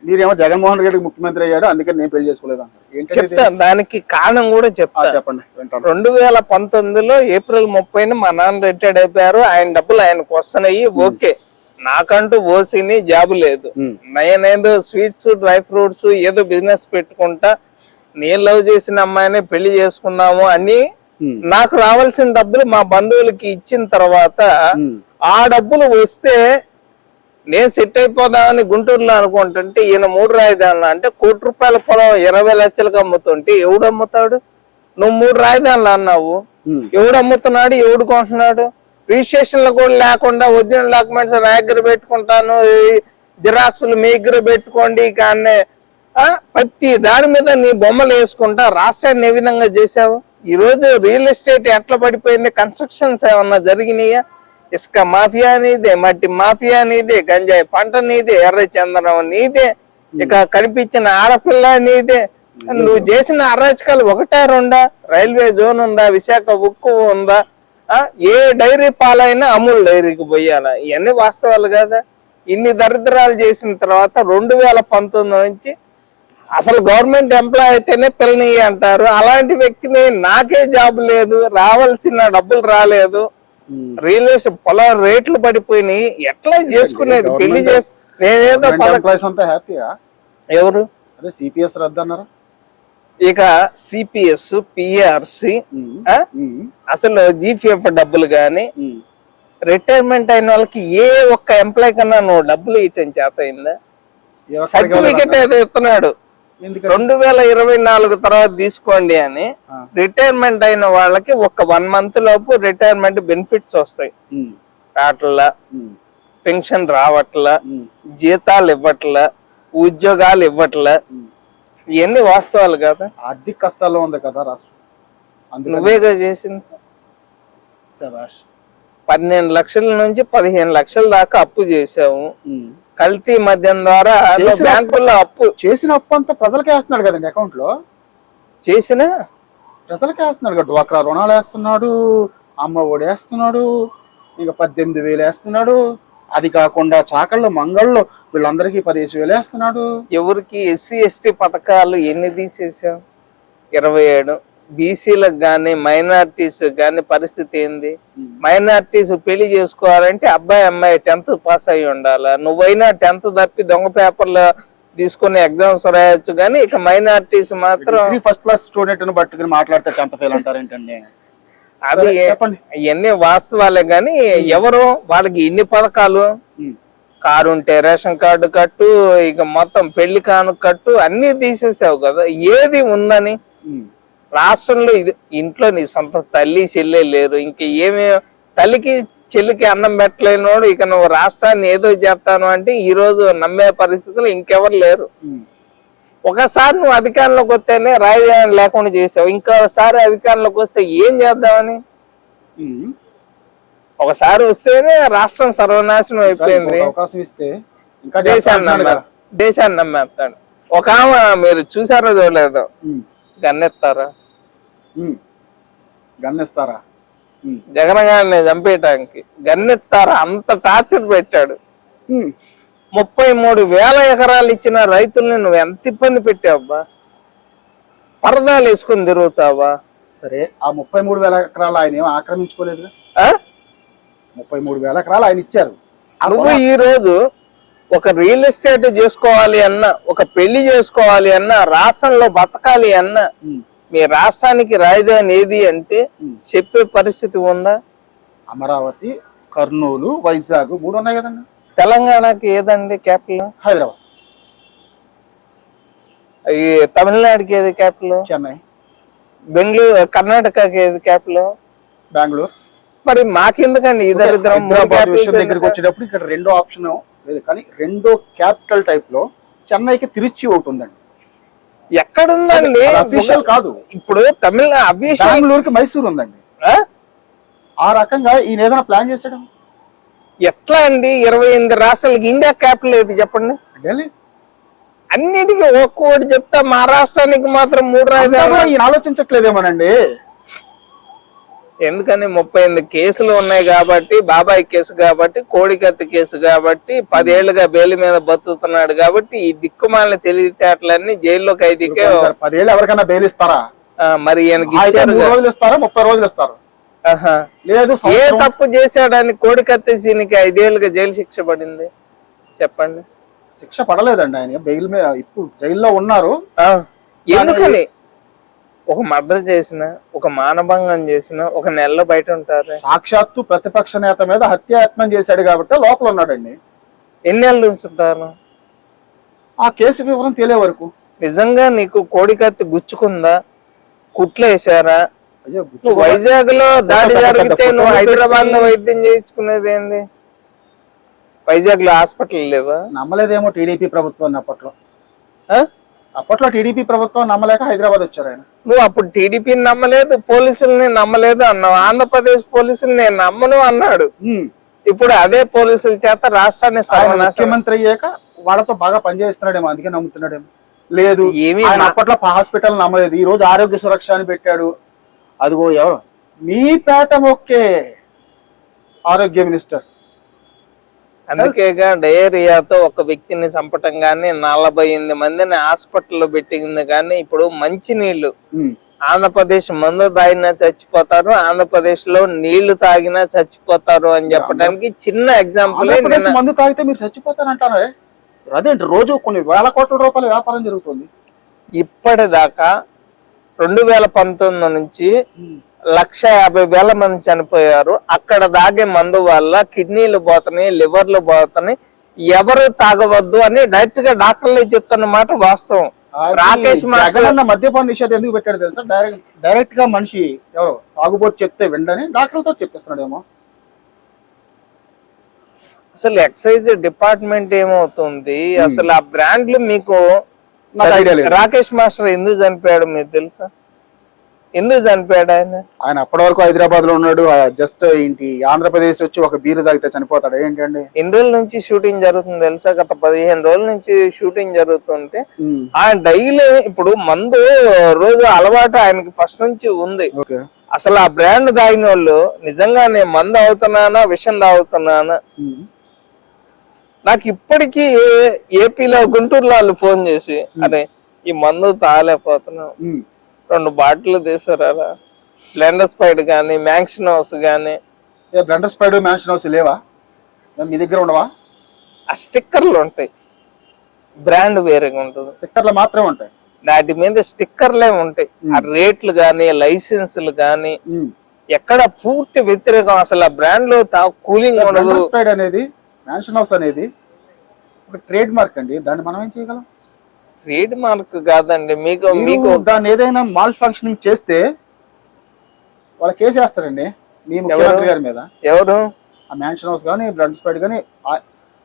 మీరేమో జగన్మోహన్ రెడ్డి ముఖ్యమంత్రి అయ్యాడు అందుకే నేను పెళ్లి చేసుకోలేదు అంటారు. చెప్తాను, దానికి కారణం కూడా చెప్తా. చెప్పండి. 2019లో ఏప్రిల్ 30న మా నాన్న రిటైర్డ్ అయిపోయారు. ఆయన డబ్బులు ఆయనకు వస్తున్నాయి, ఓకే. నాకంటూ ఓసీని జాబు లేదు. నేనేదో స్వీట్స్ డ్రై ఫ్రూట్స్ ఏదో బిజినెస్ పెట్టుకుంటా, నేను లవ్ చేసిన అమ్మాయినే పెళ్లి చేసుకున్నాము అని నాకు రావాల్సిన డబ్బులు మా బంధువులకి ఇచ్చిన తర్వాత ఆ డబ్బులు వస్తే నేను సెట్ అయిపోదామని గుంటూరులో అనుకుంటుంటే ఈయన 3 రాజధానులు అంటే ₹1,00,00,000 పొలం 20 లక్షలకు అమ్ముతుంటే ఎవడు అమ్ముతాడు? నువ్వు 3 రాజధానులు అన్నావు, ఎవడు అమ్ముతున్నాడు, ఎవడు కొంటున్నాడు? రిజిస్ట్రేషన్లు కూడా లేకుండా ఒరిజినల్ డాక్యుమెంట్స్ నా దగ్గర పెట్టుకుంటాను, జిరాక్సులు మీ దగ్గర పెట్టుకోండి కానీ ప్రతి దాని మీద నీ బొమ్మలు వేసుకుంటా రాష్ట్రాన్ని ఏ విధంగా చేసావు? ఈ రోజు రియల్ ఎస్టేట్ ఎట్లా పడిపోయింది? కన్స్ట్రక్షన్స్ ఏమన్నా జరిగినాయా? ఇసుక మాఫియా నీదే, మట్టి మాఫియా నీదే, గంజాయి పంట నీదే, ఎర్ర చందనం నీదే, ఇక కనిపించిన ఆడపిల్ల నీదే. నువ్వు చేసిన అరాచకాలు 1-2? రైల్వే జోన్ ఉందా? విశాఖ ఉక్కు ఉందా? ఏ డైరీ పాలైనా అమూల్ డైరీకి పోయాలా? ఇవన్నీ వాస్తవాలు కదా. ఇన్ని దరిద్రాలు చేసిన తర్వాత 2019 నుంచి అసలు గవర్నమెంట్ ఎంప్లాయ్ అయితేనే పిల్లని అంటారు. అలాంటి వ్యక్తిని నాకే జాబ్ లేదు, రావాల్సిన డబ్బులు రాలేదు, రియల్ ఎస్టేట్ పొలం రేట్లు పడిపోయినాయి, ఎట్లా చేసుకునేది పెళ్లి నేనేదో ఎవరు అదే సిపిఎస్ రద్దు అన్నారు. ఇక సిపిఎస్, పిఆర్సి, అసలు జీపీఎఫ్ డబ్బులు గాని రిటైర్మెంట్ అయిన వాళ్ళకి ఏ ఒక్క ఎంప్లాయ్ కన్నా నువ్వు డబ్బులు ఇవ్వటం చేత అయిందా? సర్టిఫికెట్ ఏదో ఇస్తున్నాడు 2024 తర్వాత తీసుకోండి అని. రిటైర్మెంట్ అయిన వాళ్ళకి ఒక 1 month లోపు రిటైర్మెంట్ బెనిఫిట్స్ వస్తాయి. రావట్లా, పెన్షన్ రావట్లా, జీతాలు ఇవ్వట్లా, ఉద్యోగాలు ఇవ్వట్లా. ఇవన్నీ వాస్తవాలు కదా. ఆర్థిక కష్టాల్లో ఉంది కదా రాష్ట్రం. నువ్వేగా చేసింది. 12 లక్షల నుంచి 15 లక్షల దాకా అప్పు చేసావు. కల్తీ మద్యం ద్వారా బ్యాంకుల్లో అప్పు చేసిన అప్పు అంతా ప్రజలకే వేస్తున్నాడు కదండి. అకౌంట్ లో చేసిన ప్రజలకే వేస్తున్నాడు కదా. డ్వాక్రా రుణాలు వేస్తున్నాడు, అమ్మ ఒడి వేస్తున్నాడు, ఇక 18,000 వేస్తున్నాడు. అది కాకుండా చాకళ్ళు మంగళ్ళు వీళ్ళందరికీ 15,000 వేస్తున్నాడు. ఎవరికి ఎస్సీ ఎస్టీ పథకాలు ఎన్ని తీసేసావు? 27. బీసీలకు గాని మైనారిటీస్ గాని పరిస్థితి ఏంది? మైనారిటీస్ పెళ్లి చేసుకోవాలంటే అబ్బాయి అమ్మాయి 10th పాస్ అయి ఉండాలా. నువ్వైనా 10th తప్పి దొంగ పేపర్లు తీసుకుని ఎగ్జామ్స్ రాయొచ్చు కానీ ఇక మైనారిటీస్ మాత్రం ఫస్ట్ క్లాస్ స్టూడెంట్ ను పట్టుకుని మాట్లాడితే 10th ఫెయిల్ అంటారు ఏంటండి? అది ఇవన్నీ వాస్తవాలే గాని ఎవరు వాళ్ళకి ఇన్ని పథకాలు, కారు ఉంటే రేషన్ కార్డు కట్టు, ఇక మొత్తం పెళ్లి కాను కట్టు, అన్ని తీసేసావు కదా. ఏది ఉందని రాష్ట్రంలో? ఇది ఇంట్లో నీ సొంత తల్లి చెల్లె లేరు, ఇంక ఏమి తల్లికి చెల్లికి అన్నం పెట్టలేనోడు ఇక నువ్వు రాష్ట్రాన్ని ఏదో చేస్తాను అంటే ఈ రోజు నమ్మే పరిస్థితులు ఇంకెవరు లేరు. ఒకసారి నువ్వు అధికారంలోకి వస్తేనే రాజధాని లేకుండా చేసావు, ఇంకోసారి అధికారంలోకి వస్తే ఏం చేద్దామని? ఒకసారి వస్తేనే రాష్ట్రం సర్వనాశనం అయిపోయింది. అవకాశం ఇస్తే దేశాన్ని నమ్మేస్తాడు. ఒక ఆమె మీరు చూసారో చూడలేదో, గన్నెత్తారా జగన్ గారిని చంపేయటానికి గన్నెత్తారా అంత టార్చర్ పెట్టాడు. 33,000 ఎకరాలు ఇచ్చిన రైతుల్ని నువ్వు ఎంత ఇబ్బంది పెట్టావబ్బా? పరదాలు వేసుకుని తిరుగుతావా? సరే, ఆ 33,000 ఎకరాలు ఆయన ఏమో ఆక్రమించుకోలేదు. 33,000 ఎకరాలు ఆయన ఇచ్చారు. నువ్వు ఈ రోజు ఒక రియల్ ఎస్టేట్ చేసుకోవాలి అన్నా, ఒక పెళ్లి చేసుకోవాలి అన్నా, రాష్ట్రంలో బతకాలి అన్నా, మీ రాష్ట్రానికి రాజధాని ఏది అంటే చెప్పే పరిస్థితి ఉందా? అమరావతి, కర్నూలు, వైజాగ్ 3 ఉన్నాయి కదండి. తెలంగాణకి ఏదండి క్యాపిటల్? హైదరాబాద్. ఈ తమిళనాడుకి ఏది క్యాపిటల్? చెన్నై. బెంగళూరు, కర్ణాటకకి ఏది క్యాపిటల్? బెంగళూరు. మరి మాకెందుకండి ఇద్దరిద్దరం? దగ్గరికి వచ్చేటప్పుడు ఇక్కడ రెండో ఆప్షన్ లేదు, కానీ రెండో క్యాపిటల్ టైప్ లో చెన్నైకి తిరుచి ఒకటి ఉందండి. ఎక్కడుందండి? అఫీషియల్ కాదు. ఇప్పుడు బెంగళూరుకి మైసూరు ఉందండి. ఆ రకంగా ఈయన ఏదైనా ప్లాన్ చేసాడు. ఎట్లా అండి? 28 రాష్ట్రాలకి ఇండియా క్యాపిటల్ ఏది చెప్పండి? ఢిల్లీ. అన్నిటికీ ఒక్కొక్కటి చెప్తా, మా రాష్ట్రానికి మాత్రం 3 రాజధానులు. ఈయన ఆలోచించట్లేదేమోనండి. ఎందుకని 38 కేసులు ఉన్నాయి కాబట్టి, బాబాయ్ కేసు కాబట్టి, కోడికత్తి కేసు కాబట్టి, 10 ఏళ్లుగా బెయిల్ మీద బతుకుతున్నాడు కాబట్టి ఈ దిక్కుమాలిన తెలివితేటలన్నీ జైల్లో ఖైదీకే. 10 ఏళ్ళు ఎవరికైనా బెయిల్ ఇస్తారా? మరి ఈయనకి 3 రోజులు ఇస్తారా, 30 రోజులు ఇస్తారు? లేదు. ఏ తప్పు చేశాడని కోడికత్తి సీనికి 5 ఏళ్లుగా జైలు శిక్ష పడింది చెప్పండి? శిక్ష పడలేదండి, ఆయన బెయిల్ మీద ఇప్పుడు జైల్లో ఉన్నారు. ఎందుకని? ఒక మర్డర్ చేసిన, ఒక మానభంగం చేసిన, ఒక నెలలో బయట ఉంటారు. సాక్షాత్తు ప్రతిపక్ష నేత మీద హత్యాయత్నం చేశాడు కాబట్టి లోపల ఉన్నాడండి. ఎన్ని నెలలు ఉంచుతారు? ఆ కేసు వివరం తెలియ వరకు. నిజంగా నీకు కోడికత్తి గుచ్చుకుందా? కుట్లు వేసారా? నువ్వు వైజాగ్ లో దాడి జరిగితే నువ్వు హైదరాబాద్ లో వైద్యం చేయించుకునేది ఏంది? వైజాగ్ లో హాస్పిటల్ లేవా? నమ్మలేదేమో టీడీపీ ప్రభుత్వం అప్పట్లో టీడీపీ ప్రభుత్వం నమ్మలేక హైదరాబాద్ వచ్చారు ఆయన. నువ్వు అప్పుడు టీడీపీని నమ్మలేదు, పోలీసుల్ని నమ్మలేదు అన్నావు. ఆంధ్రప్రదేశ్ పోలీసులు నేను నమ్మను అన్నాడు. ఇప్పుడు అదే పోలీసుల చేత రాష్ట్రాన్ని ముఖ్యమంత్రి అయ్యాక వాళ్ళతో బాగా పనిచేస్తున్నాడేమో, అందుకే నమ్ముతున్నాడేమో. లేదు, అప్పట్లో హాస్పిటల్ నమ్మలేదు, ఈ రోజు ఆరోగ్య సురక్ష అని పెట్టాడు. అదిగో ఎవరు మీ పేట మొక్కే ఆరోగ్య మినిస్టర్ అందుకేగా డయేరియాతో ఒక వ్యక్తిని చంపటం గానీ 48 మందిని హాస్పిటల్లో పెట్టింది. కానీ ఇప్పుడు మంచి నీళ్లు ఆంధ్రప్రదేశ్ మందు తాగినా చచ్చిపోతారు, ఆంధ్రప్రదేశ్ లో నీళ్లు తాగినా చచ్చిపోతారు అని చెప్పడానికి చిన్న ఎగ్జాంపుల్. మందు తాగితే మీరు చచ్చిపోతారంటారా? అదేంటి రోజు కొన్ని వేల కోట్ల రూపాయల వ్యాపారం జరుగుతుంది. ఇప్పటిదాకా 2019 నుంచి 150,000 మంది చనిపోయారు. అక్కడ తాగే మందు వల్ల కిడ్నీలు పోతున్నాయి, లివర్లు పోతున్నాయి. ఎవరు తాగవద్దు అని డైరెక్ట్ గా డాక్టర్లే చెప్తున్న మాట వాస్తవం. రాకేష్ మాస్టర్ మద్యపాన నిషేధం ఎందుకు పెట్టాడు తెలుసా? డైరెక్ట్ గా మనిషి ఎవరు తాగుబోతు చెప్తే వెంటనే డాక్టర్లతో చెప్పేస్తున్నాడేమో. అసలు ఎక్సైజ్ డిపార్ట్మెంట్ ఏమవుతుంది? అసలు ఆ బ్రాండ్లు మీకు రాకేష్ మాస్టర్ ఎందుకు చనిపోయాడు మీకు తెలుసా? ఎందుకు చనిపోయాడు ఆయన అప్పటి వరకు హైదరాబాద్ లో ఉన్నాడు. జస్ట్ ఏంటి ఆంధ్రప్రదేశ్ వచ్చి ఒక బీరు తాగితే చనిపోతాడు ఏంటండి? ఎన్ని రోజుల నుంచి షూటింగ్ జరుగుతుంది తెలుసా? గత 15 రోజుల నుంచి షూటింగ్ జరుగుతుంటే ఆయన డైలీ ఇప్పుడు మందు రోజు అలవాటు ఆయనకి ఫస్ట్ నుంచి ఉంది. అసలు ఆ బ్రాండ్ తాగిన వాళ్ళు నిజంగా నేను మందు అవుతున్నానా విషం తాగుతున్నానా? నాకు ఇప్పటికీ ఏపీలో గుంటూరులో వాళ్ళు ఫోన్ చేసి అరే ఈ మందు తాగలేకపోతున్నాం, 2 బాటిల్ తీసారా, బ్లెండర్ స్పైడ్ కానీ మ్యాక్సిన్ హౌస్ కానీ. బ్లెండర్ స్పైడ్ మ్యాక్సిన్ హౌస్ లేవా మీ దగ్గర? ఉండవా? ఆ స్టిక్కర్లు ఉంటాయి, బ్రాండ్ వేరేగా ఉంటుంది, స్టిక్కర్లు మాత్రమే ఉంటాయి. వాటి మీద స్టిక్కర్లే ఉంటాయి. ఆ రేట్లు గానీ లైసెన్సులు గానీ ఎక్కడ పూర్తి వ్యతిరేకం. అసలు ఆ బ్రాండ్ లో కూలింగ్ ఉండదు. స్పైడ్ అనేది మ్యాన్షన్ హౌస్ అనేది ఒక ట్రేడ్ మార్క్ అండి. దాన్ని మనం ఏం చేయగలం? ట్రేడ్ మార్క్ కాదండి. మీకు దాన్ని ఏదైనా మాల్ ఫంక్షనింగ్ చేస్తే వాళ్ళ కేసు వేస్తారండి మీ ముఖ్యమంత్రి గారి మీద. ఎవరు? ఆ మ్యాన్షన్ హౌస్ కానీ బ్రాండ్ స్పైడ్ కానీ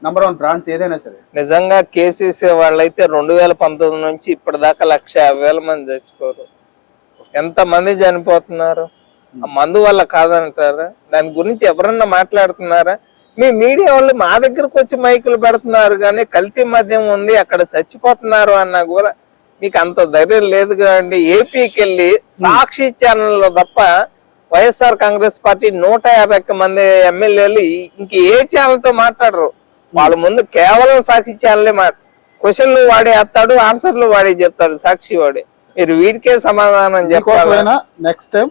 నంబర్ 1 బ్రాండ్స్ ఏదైనా సరే. నిజంగా కేసు వేసే వాళ్ళైతే 2019 నుంచి ఇప్పటిదాకా 150,000 మంది చచ్చిపోరు. ఎంత మంది చనిపోతున్నారు? ఆ మందు వల్ల కాదంటారా? దాని గురించి ఎవరన్నా మాట్లాడుతున్నారా? మీ మీడియా వాళ్ళు మా దగ్గరకు వచ్చి మైకులు పెడుతున్నారు కానీ కల్తీ మద్యం ఉంది అక్కడ చచ్చిపోతున్నారు అన్నా కూడా మీకు అంత ధైర్యం లేదు కదండి. ఏపీకి వెళ్ళి సాక్షి ఛానల్లో తప్ప వైఎస్ఆర్ కాంగ్రెస్ పార్టీ 150 మంది ఎమ్మెల్యేలు ఇంక ఏ ఛానల్ తో మాట్లాడరు. వాళ్ళ ముందు కేవలం సాక్షి ఛానలే క్వశ్చన్లు వాడే వేస్తాడు, ఆన్సర్లు వాడే చెప్తాడు సాక్షి వాడే. మీరు వీటికే సమాధానం చెప్పాలి. నెక్స్ట్ టైం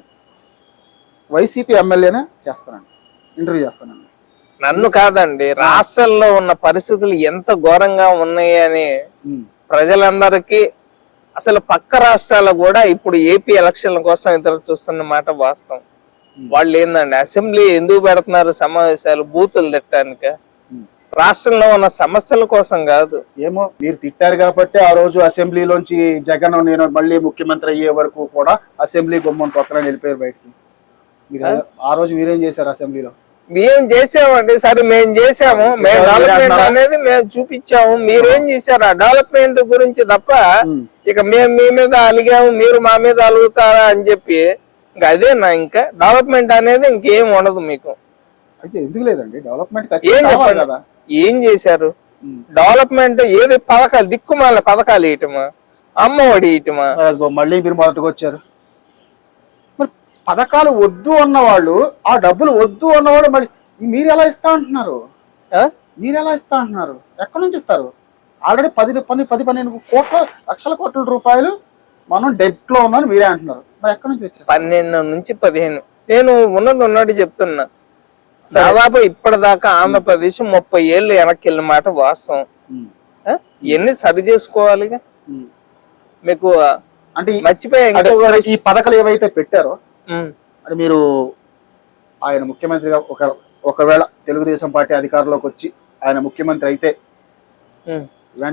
వైసీపీ ఎమ్మెల్యేనే చేస్తానండి, ఇంటర్వ్యూ చేస్తానండి. నన్ను కాదండి, రాష్ట్రంలో ఉన్న పరిస్థితులు ఎంత ఘోరంగా ఉన్నాయి అని ప్రజలందరికీ, అసలు పక్క రాష్ట్రాలు కూడా ఇప్పుడు ఏపీ ఎలక్షన్ల కోసం ఎదురు చూస్తున్న మాట వాస్తవం. వాళ్ళు ఏందండి అసెంబ్లీ ఎందుకు పెడుతున్నారు సమావేశాలు? బూతులు తిట్టడానికి, రాష్ట్రంలో ఉన్న సమస్యల కోసం కాదు. ఏమో మీరు తిట్టారు కాబట్టి ఆ రోజు అసెంబ్లీలోంచి జగన్ నేను మళ్ళీ ముఖ్యమంత్రి అయ్యే వరకు కూడా అసెంబ్లీ గుమ్మం తొక్కలని వెళ్ళిపోయారు బయటికి. ఆ రోజు మీరేం చేశారు అసెంబ్లీలో? మేము చేసామండి. సరే మేము చేసాము, మేము డెవలప్మెంట్ అనేది మేము చూపించాము. మీరేం చేశారు ఆ డెవలప్మెంట్ గురించి తప్ప ఇక మేము మీ మీద అలిగాము మీరు మా మీద అలుగుతారా అని చెప్పి ఇంకా అదేనా? ఇంకా డెవలప్మెంట్ అనేది ఇంకేం ఉండదు మీకు. అయితే ఎందుకు లేదండి డెవలప్మెంట్? ఏం చెప్పండి కదా, ఏం చేశారు డెవలప్మెంట్? ఏది పథకాలు దిక్కుమాల పథకాలు ఇయటమా, అమ్మఒడి ఇయటమా? మళ్ళీ మీరు మొదటికి వచ్చారు. పథకాలు వద్దు అన్నవాళ్ళు, ఆ డబ్బులు వద్దు అన్నవాళ్ళు మళ్ళీ మీరు ఎలా ఇస్తా అంటున్నారు? మీరు ఎలా ఇస్తా అంటున్నారు? ఎక్కడి నుంచి ఇస్తారు? ఆల్రెడీ 10-12 లక్షల కోట్ల రూపాయలు మనం డెట్ లో ఉన్నాను మీరే అంటున్నారు. మరి ఎక్కడి నుంచి తెచ్చారు? 12 నుంచి 15. నేను ఉన్నట్టు చెప్తున్నా. దాదాపు ఇప్పటిదాకా ఆంధ్రప్రదేశ్ 30 ఏళ్ళు వెనక్కి వెళ్ళిన మాట వాస్తవం. ఇవన్నీ సరి చేసుకోవాలి మీకు. అంటే మర్చిపోయా ఈ పథకాలు ఏవైతే పెట్టారో అంటే మీరు ఆయన ముఖ్యమంత్రిగా ఒకవేళ తెలుగుదేశం పార్టీ అధికారంలోకి వచ్చి ఆయన ముఖ్యమంత్రి అయితే,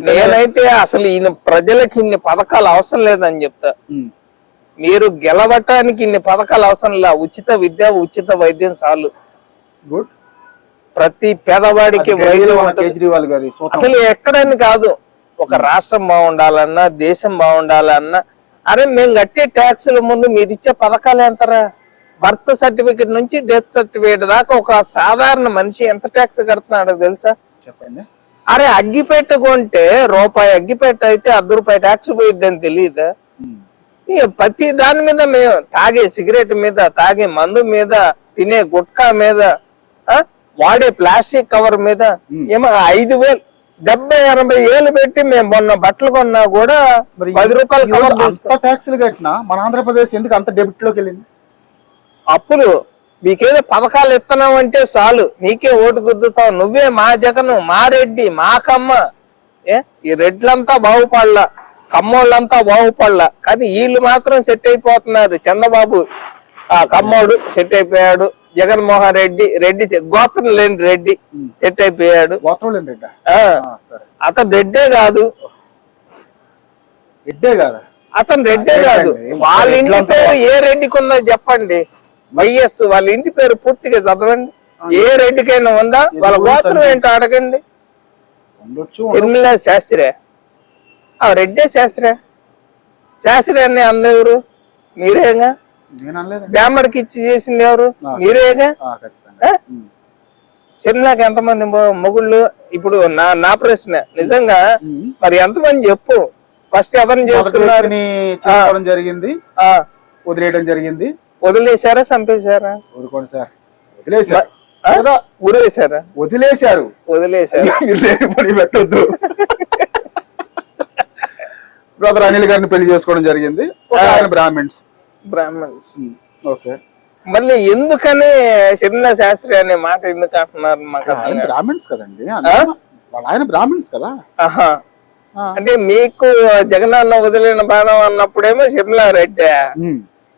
నేనైతే అసలు ఈయన ప్రజలకి ఇన్ని పథకాలు అవసరం లేదని చెప్తా. మీరు గెలవటానికి ఇన్ని పథకాలు అవసరం లే. ఉచిత విద్య, ఉచిత వైద్యం చాలు. గుడ్. ప్రతి పేదవాడికి కేజ్రీవాల్ గారి అసలు ఎక్కడని కాదు, ఒక రాష్ట్రం బాగుండాలన్నా దేశం బాగుండాలన్నా అరే మేము కట్టే ట్యాక్సుల ముందు మీరు ఇచ్చే పథకాలు ఎంతరా? బర్త్ సర్టిఫికెట్ నుంచి డెత్ సర్టిఫికేట్ దాకా ఒక సాధారణ మనిషి ఎంత ట్యాక్స్ కడుతున్నాడో తెలుసా? చెప్పండి. అరే అగ్గిపెట్ట కొంటే రూపాయి అగ్గిపెట్ట అయితే ₹1 ట్యాక్స్ పోయిద్దని తెలియదా? ప్రతి దాని మీద మేము తాగే సిగరెట్ మీద, తాగే మందు మీద, తినే గుట్కా మీద వాడే ప్లాస్టిక్ కవర్ మీద ఏమో 5,000 70-80 ఏళ్ళు పెట్టి మేము మొన్న బట్టలు కొన్నా కూడా మరి 10 రూపాయలు కవర్ అంత ట్యాక్సులు కట్టినా మన ఆంధ్రప్రదేశ్ ఎందుకు అంత డెబిట్ లోకి వెళ్ళింది? అప్పులు మీకేదో పథకాలు ఇస్తున్నావు అంటే చాలు నీకే ఓటు గుద్దుతావు, నువ్వే మా జగన్, మా రెడ్డి, మా కమ్మ. ఈ రెడ్లంతా బాగుపడలా, కమ్మోళ్ళంతా బాగుపడలా, కానీ వీళ్ళు మాత్రం సెట్ అయిపోతున్నారు. చంద్రబాబు ఆ కమ్మోడు సెట్ అయిపోయాడు, జగన్మోహన్ రెడ్డి గోత్రం లేని రెడ్డి సెట్ అయిపోయాడు. గోత్రం లేని రెడ్డా? అతను రెడ్డే కాదు, అతను రెడ్డే కాదు. వాళ్ళ ఇంటి పేరు ఏ రెడ్డికి ఉందో చెప్పండి, వైఎస్ వాళ్ళ ఇంటి పేరు పూర్తిగా చదవండి. ఏ రెడ్డికైనా ఉందా? వాళ్ళ గోత్రం ఏంటో అడగండి. షర్మిల శాస్త్రి రెడ్డే శాస్త్రి అని అందెవరు? మీరేగా. బ్రాహ్మడికి ఇచ్చి చేసింది ఎవరు? మీరేగా. షర్మిలాకి ఎంతమంది మొగుళ్ళు? ఇప్పుడు నా ప్రశ్న నిజంగా మరి ఎంతమంది చెప్పు. ఫస్ట్ ఎవరిని చేసుకున్నారు? జరిగింది, వదిలేయడం జరిగింది. వదిలేశారా చంపేశారా? ఊరుకోండి సార్, వదిలేశారు. పెట్టొద్దు. బ్రదర్ అనిల్ గారిని పెళ్లి చేసుకోవడం జరిగింది. బ్రాహ్మణ్స్. ఓకే, మళ్ళీ ఎందుకని షర్మిల శాస్త్రి అనే మాట ఎందుకు అంటున్నారు? బ్రాహ్మణ్స్ కదండి, ఆయన బ్రాహ్మణ్స్ కదా. అంటే మీకు జగనన్న వదిలిన బాణం అన్నప్పుడేమో షర్మిల రెడ్డి,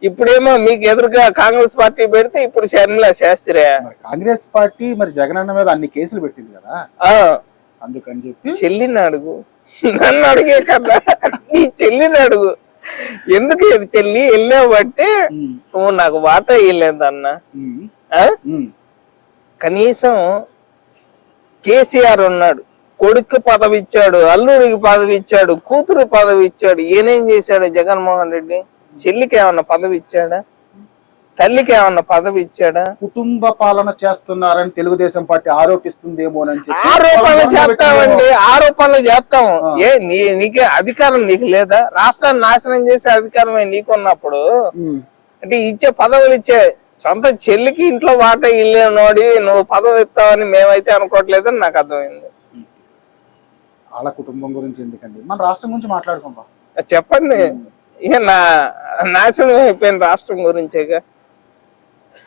ఇప్పుడేమో మీకు ఎదురుగా కాంగ్రెస్ పార్టీ పెడితే ఇప్పుడు షర్మిల శాస్త్రి. కాంగ్రెస్ పార్టీ మరి జగనన్న మీద అన్ని కేసులు పెట్టింది కదా, అందుకని చెప్పి చెల్లిని అడుగు, నన్ను అడిగే కన్నా నీ చెల్లిని అడుగు. ఎందుకు చెల్లి వెళ్ళావు బట్టి నువ్వు నాకు వాటా ఇవ్వలేదన్నా. కనీసం కేసీఆర్ ఉన్నాడు, కొడుకు పదవి ఇచ్చాడు, అల్లుడికి పదవి ఇచ్చాడు, కూతురు పదవి ఇచ్చాడు. ఏనేం చేశాడు జగన్మోహన్ రెడ్డి? చెల్లికి ఏమన్నా పదవి ఇచ్చాడా? తల్లికి ఏమన్నా పదవి ఇచ్చాడా? కుటుంబ పాలన చేస్తున్నారని తెలుగుదేశం పార్టీ ఆరోపిస్తుందేమోనని చెప్పి ఆరోపణలు చేస్తామండి, ఆరోపణలు చేస్తాం. నీకే అధికారం నీకు లేదా? రాష్ట్రాన్ని నాశనం చేసే అధికారమే నీకున్నప్పుడు అంటే ఇచ్చే పదవులు ఇచ్చే సొంత చెల్లికి ఇంట్లో వాటా ఇల్లేనోడి నువ్వు పదవి ఇస్తావని మేమైతే అనుకోవట్లేదని నాకు అర్థమైంది. వాళ్ళ కుటుంబం గురించి ఎందుకండి, మన రాష్ట్రం గురించి మాట్లాడుకుందాం. చెప్పండి. ఇక నాశనం అయిపోయిన రాష్ట్రం గురించేగా.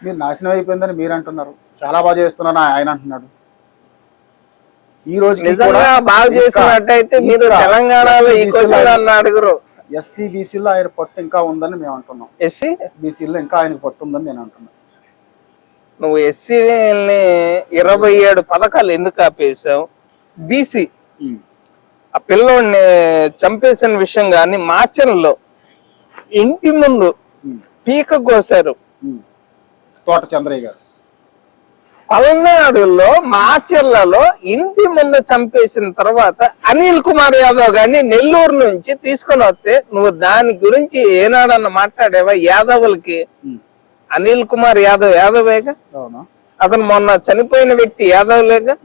మీరు నాశనం అయిపోయిందని మీరు అంటున్నారు, చాలా బాగా చేస్తున్నాను ఆయన అంటున్నాడు. ఈ రోజు నిజంగా బాగా చేసినట్టయితే మీరు తెలంగాణలో ఈ క్వశ్చన్ అడుగురు. ఎస్సీ బీసీలో ఆయన పట్టు ఇంకా ఉందని మేము అంటున్నాం. ఎస్సీ బీసీలో ఇంకా ఆయనకు పట్టు ఉందని నేను అంటున్నాను. నువ్వు ఎస్సీని 27 పథకాలు ఎందుకు ఆపేసావు? బీసీ ఆ పిల్లోడిని చంపేసిన విషయం గాని మాచర్లలో ఇంటి ముందు పీక కోసారు. తోట చంద్రయ్య గారు పల్నాడులో మాచర్లలో ఇంటి ముందు చంపేసిన తర్వాత అనిల్ కుమార్ యాదవ్ గారిని నెల్లూరు నుంచి తీసుకొని వస్తే నువ్వు దాని గురించి ఏనాడన్నా మాట్లాడేవా? యాదవులకి అనిల్ కుమార్ యాదవేగా, అతను మొన్న చనిపోయిన వ్యక్తి యాదవ్లేగా.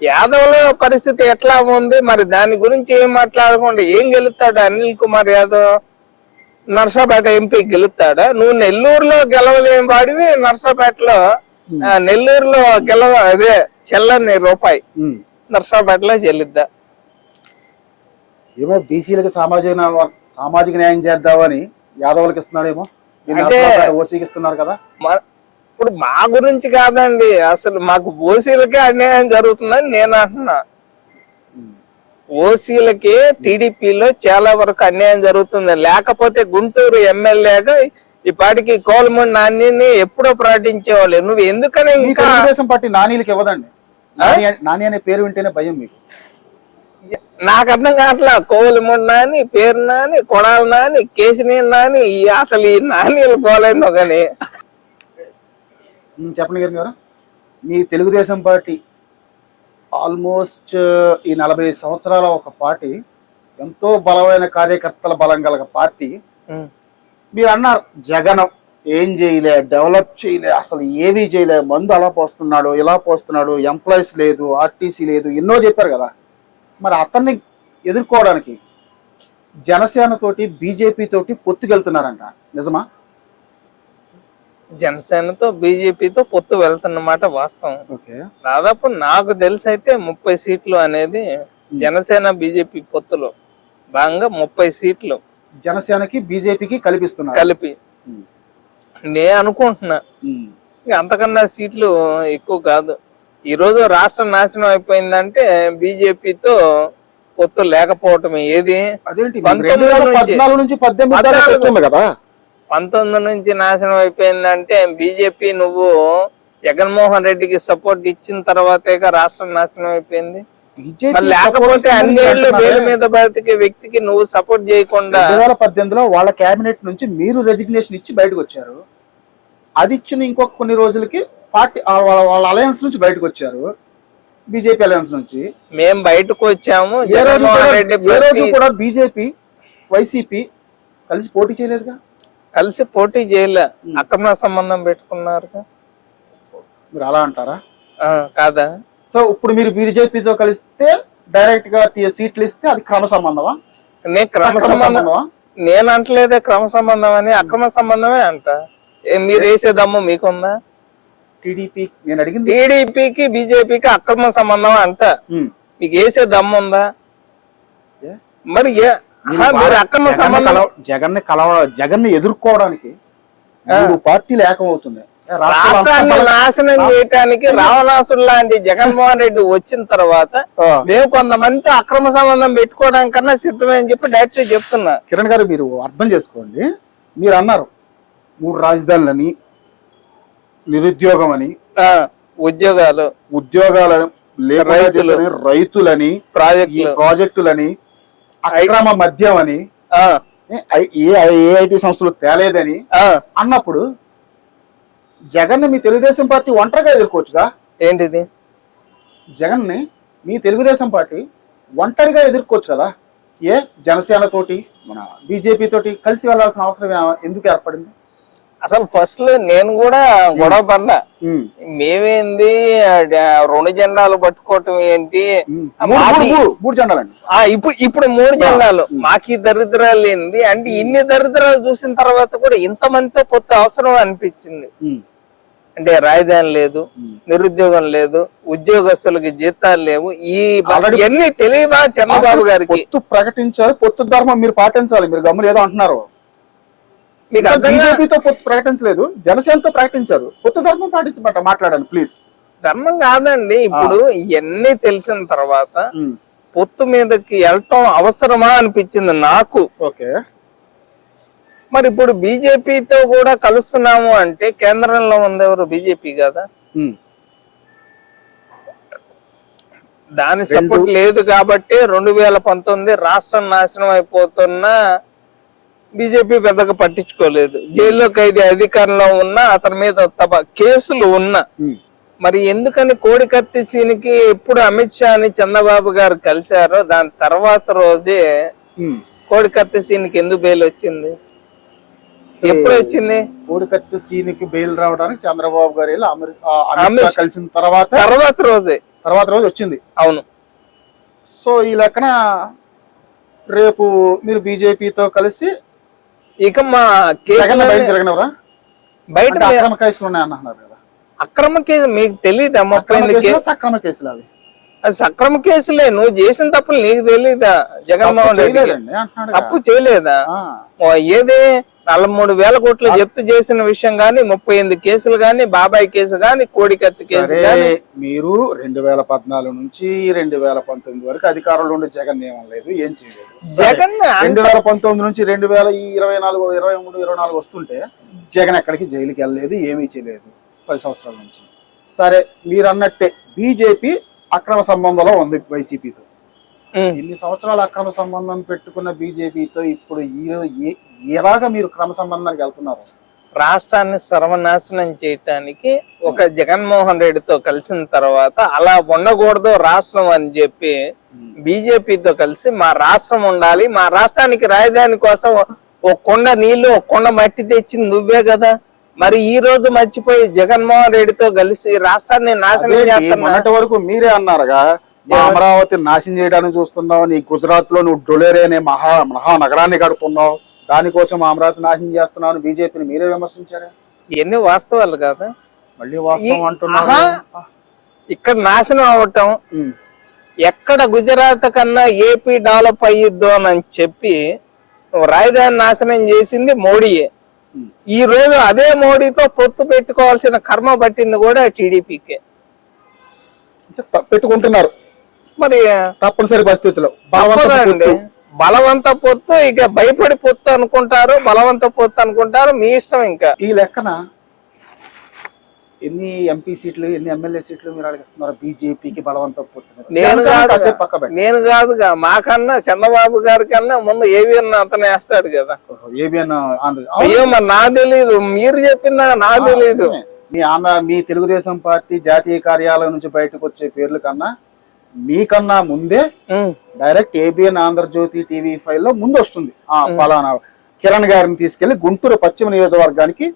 యాదవ్ల పరిస్థితి ఎట్లా ఉంది మరి? దాని గురించి ఏం మాట్లాడకుండా ఏం గెలుస్తాడు అనిల్ కుమార్ యాదవ్? నర్సాపేట ఎంపీ గెలుస్తాడా? నువ్వు నెల్లూరులో గెలవలేని వాడివి, నర్సాపేటలో నెల్లూరులో అదే చెల్లని రూపాయి నర్సాపేటలో చెల్లిద్దా? ఏమో బీసీలకు సామాజిక న్యాయం చేద్దామని యాదవులకు ఇస్తున్నాడేమో, ఓసీకి ఇస్తున్నారు కదా. ఇప్పుడు మా గురించి కాదండి, అసలు మాకు ఓసీలకే అన్యాయం జరుగుతుందని నేను అంటున్నా. ఓసీలకి టీడీపీలో చాలా వరకు అన్యాయం జరుగుతుంది. లేకపోతే గుంటూరు ఎమ్మెల్యేగా ఈ పాటికి కోలమూడి నానిని ఎప్పుడో ప్రకటించేవాళ్ళు. నువ్వు ఎందుకని ఇంకా తెలుగుదేశం పార్టీ నానీలకు ఇవ్వదండి? నాని అనే పేరు వింటేనే భయం మీకు. నాకు అర్థం కావట్లా. కోలమూడి నాని, పేరు నాని, కొడాలి నాని, కేసినేని నాని, అసలు ఈ నానీలు పోలేందో కానీ. చెప్పండి గారు, మీ తెలుగుదేశం పార్టీ ఆల్మోస్ట్ ఈ 40 సంవత్సరాల ఒక పార్టీ, ఎంతో బలమైన కార్యకర్తల బలం గల పార్టీ. మీరు అన్నారు జగన్ ఏం చేయలే, డెవలప్ చేయలే, అసలు ఏమీ చేయలే, మందు అలా పోస్తున్నాడు, ఇలా పోస్తున్నాడు, ఎంప్లాయీస్ లేదు, ఆర్టీసీ లేదు, ఎన్నో చెప్పారు కదా. మరి అతన్ని ఎదుర్కోవడానికి జనసేన తోటి బీజేపీ తోటి పొత్తుకెళ్తున్నారంట, నిజమా? జనసేనతో బీజేపీతో పొత్తు వెళ్తున్నమాట వాస్తవం. ఓకే. దాదాపు నాకు తెలిసి అయితే 30 సీట్లు అనేది జనసేన బీజేపీ పొత్తులో భాగంగా 30 సీట్లు జనసేనకి బీజేపీకి కల్పిస్తున్నారు. కలిపి నేను అనుకుంటున్నా. ఇక అంతకన్నా సీట్లు ఎక్కువ కాదు. ఈ రోజు రాష్ట్రం నాశనం అయిపోయిందంటే బీజేపీతో పొత్తు లేకపోవటం. ఏది అదేంటి 19 నుంచి 18 దాకా వస్తుంది కదా. 19 నుంచి నాశనం అయిపోయిందంటే బీజేపీ నువ్వు జగన్మోహన్ రెడ్డికి సపోర్ట్ ఇచ్చిన తర్వాతేగా రాష్ట్రం నాశనం అయిపోయింది. మరి లేకపోతే అన్నేళ్లు వేల మీద బతికే వ్యక్తికి నువ్వు సపోర్ట్ చేయకుండా 2018లో వాళ్ళ కేబినెట్ నుంచి మీరు రెసిగ్నేషన్ ఇచ్చి బయటకు వచ్చారు. అది ఇచ్చిన ఇంకొక కొన్ని రోజులకి పార్టీ వాళ్ళ అలయన్స్ నుంచి బయటకు వచ్చారు. బీజేపీ అలయన్స్ నుంచి మేము బయటకు వచ్చాము. ఏ రోజు కూడా బీజేపీ వైసీపీ కలిసి పోటీ చేయలేదుగా. కలిసి పోటీ చేయలే, అక్రమ సంబంధం పెట్టుకున్నారుగా. మీరు అలా అంటారా? కాదా? సో ఇప్పుడు మీరు బీజేపీతో కలిస్తే డైరెక్ట్ గా సీట్లు ఇస్తే అది క్రమ సంబంధమా? నేను క్రమ సంబంధమా నేను అంటలేదే. క్రమ సంబంధం అని అక్రమ సంబంధమే అంట. మీరు వేసే దమ్ము మీకుందా? టీడీపీ నేను అడిగింది టీడీపీకి బీజేపీకి అక్రమ సంబంధం అంట. మీకు వేసే దమ్ము ఉందా? మరి అక్రమ సంబంధం జగన్ ఎదుర్కోవడానికి పార్టీలు ఏకమవుతుంది. రాష్ట్రాన్ని నాశనం చేయటానికి రావణాసుడు లాంటి జగన్మోహన్ రెడ్డి వచ్చిన తర్వాత మేము కొంతమంది అక్రమ సంబంధం పెట్టుకోవడానికి కన్నా సిద్ధమే అని చెప్పి డైరెక్ట్ చెప్తున్నా. కిరణ్ గారు మీరు అర్థం చేసుకోండి. మీరు అన్నారు 3 రాజధానులని, నిరుద్యోగం అని, ఉద్యోగాలని, రైతులని, ప్రాజెక్టులని, అక్రమ మద్యం అని, ఏఐటి సంస్థలు తేలేదని అన్నప్పుడు జగన్ మీ తెలుగుదేశం పార్టీ ఒంటరిగా ఎదుర్కోవచ్చుగా. ఏంటిది? జగన్ ని మీ తెలుగుదేశం పార్టీ ఒంటరిగా ఎదుర్కోవచ్చు కదా. ఏ జనసేన తోటి మన బీజేపీ తోటి కలిసి వెళ్లాల్సిన అవసరం ఎందుకు ఏర్పడింది? అసలు ఫస్ట్ లో నేను కూడా గొడవ పడ్డా. మేమేంది 2 జెండాలు పట్టుకోవటం ఏంటి? 3 జెండాలండి. ఇప్పుడు 3 జెండాలు మాకి దరిద్రాలు ఏంది అంటే ఇన్ని దరిద్రాలు చూసిన తర్వాత కూడా ఇంతమందితో పొత్తు అవసరం అనిపించింది. అంటే రాజధాని లేదు, నిరుద్యోగం లేదు, ఉద్యోగస్తులకి జీతాలు లేవు. ఇవన్నీ తెలియదా చంద్రబాబు గారికి? పొత్తు ప్రకటించారు, పొత్తు ధర్మం మీరు పాటించాలి. మీరు గమ్ములు ఏదో అంటున్నారు. బీజేపీతో పొత్తు ప్రకటించలేదు, జనసేనతో ప్రకటించారు. పొత్తు ధర్మం పాటించమంట మాట్లాడండి ప్లీజ్. ధర్మం కాదండి. ఇప్పుడు ఇవన్నీ తెలిసిన తర్వాత పొత్తు మీదకి వెళ్ళటం అవసరమా అనిపించింది నాకు. ఓకే. మరి ఇప్పుడు బీజేపీతో కూడా కలుస్తున్నాము అంటే కేంద్రంలో ఉంది ఎవరు? బీజేపీ కదా. దాని సపోర్ట్ లేదు కాబట్టి 2019 రాష్ట్రం నాశనం అయిపోతున్న బీజేపీ పెద్దగా పట్టించుకోలేదు. జైల్లో ఖైదీ అధికారంలో ఉన్నా అతని మీద కేసులు ఉన్నా మరి ఎందుకని కోడికత్తి సీన్కి ఎప్పుడు అమిత్ షాని చంద్రబాబు గారు కలిశారో దాని తర్వాత రోజే కోడికత్తి సీన్కి ఎందుకు బెయిల్ వచ్చింది? ఎప్పుడు వచ్చింది? కోడికత్తి సీన్కి బెయిల్ రావడానికి చంద్రబాబు గారు అమిత్ షా కలిసిన తర్వాత రోజు వచ్చింది. అవును. సో ఈ లెక్కన రేపు మీరు బీజేపీతో కలిసి ఇక మా బయట అక్రమ కేసులు ఉన్నాయన్నారు కదా. అక్రమ కేసు మీకు తెలియదా? 30 సక్రమ కేసులు అవి. అది సక్రమ కేసులే. నువ్వు చేసిన తప్పులు నీకు తెలీదా? జగన్మోహన్ రెడ్డి తప్పు చేయలేదా? ఏది 43,000 కోట్లు జప్తు చేసిన విషయం గానీ, 38 కేసులు గానీ, బాబాయ్ కేసు గానీ, కోడికత్తి కేసు గానీ. మీరు 2014 నుంచి 2019 వరకు అధికారంలో ఉండే జగన్ ఏమనలేదు, ఏం చేయలేదు. జగన్ 2019 నుంచి 2024, 23, 24 వస్తుంటే జగన్ ఎక్కడికి జైలుకి వెళ్ళలేదు, ఏమీ చేయలేదు 10 సంవత్సరాల నుంచి. సరే మీరు అన్నట్టే బీజేపీ అక్రమ సంబంధంలో ఉంది వైసీపీతో. ఇన్ని సంవత్సరాలు అక్రమ సంబంధం పెట్టుకున్న బీజేపీతో ఇప్పుడు ఎలాగా మీరు క్రమ సంబంధానికి వెళ్తున్నారు? రాష్ట్రాన్ని సర్వనాశనం చేయటానికి ఒక జగన్మోహన్ రెడ్డితో కలిసిన తర్వాత అలా ఉండకూడదు రాష్ట్రం అని చెప్పి బీజేపీతో కలిసి మా రాష్ట్రం ఉండాలి, మా రాష్ట్రానికి రాజధాని కోసం ఒక కొండ నీళ్లు ఒక కొండ మట్టి తెచ్చింది నువ్వే కదా. మరి ఈ రోజు మర్చిపోయి జగన్మోహన్ రెడ్డితో కలిసి రాష్ట్రాన్ని నాశనం చేస్తున్నా. మొన్నటి వరకు మీరే అన్నారుగా మా అమరావతి నాశనం చేయడానికి చూస్తున్నావు, నీ గుజరాత్ లో నువ్వు డొలేరే అనే మహానగరాన్ని కడుతున్నావు, దానికోసం అమరావతి నాశనం చేస్తున్నావు బీజేపీని మీరే విమర్శించారు. ఇవన్నీ వాస్తవాలు కాదా? మళ్ళీ వాస్తవం అంటున్నారు. ఆహా, ఇక్కడ నాశనం అవటం, ఎక్కడ గుజరాత్ కన్నా ఏపీ డెవలప్ అయ్యిద్దు అని చెప్పి రాజధాని నాశనం చేసింది మోడీయే. ఈ రోజు అదే మోడీతో పొత్తు పెట్టుకోవాల్సిన కర్మ పట్టింది కూడా టీడీపీకే. పెట్టుకుంటున్నారు మరి తప్పనిసరి పరిస్థితిలో. తప్పదండి, బలవంత పొత్తు. ఇక భయపడి పొత్తు అనుకుంటారు, బలవంత పొత్తు అనుకుంటారు, మీ ఇష్టం. ఇంకా ఈ లెక్కన ఎన్ని ఎంపీ సీట్లు, ఎన్ని ఎమ్మెల్యే సీట్లు మీరు అడిగిస్తున్నారు బీజేపీకి బలవంత పొత్తు? నేను కాదుగా, మాకన్నా చంద్రబాబు గారి కన్నా ముందు ఏవిఎన్ అతను వేస్తాడు కదా. ఏవిఎన్ అయ్యో మరి నాకు తెలీదు, మీరు చెప్పిందా నాకు తెలీదు. మీ తెలుగుదేశం పార్టీ జాతీయ కార్యాలయం నుంచి బయటకు వచ్చే పేర్ల కన్నా మీకన్నా ముందే డైరెక్ట్ ఏబిఎన్ ఆంధ్రజ్యోతి టీవీ5 లో ముందు వస్తుంది. ఫలానా కిరణ్ గారిని తీసుకెళ్లి గుంటూరు పశ్చిమ నియోజకవర్గానికి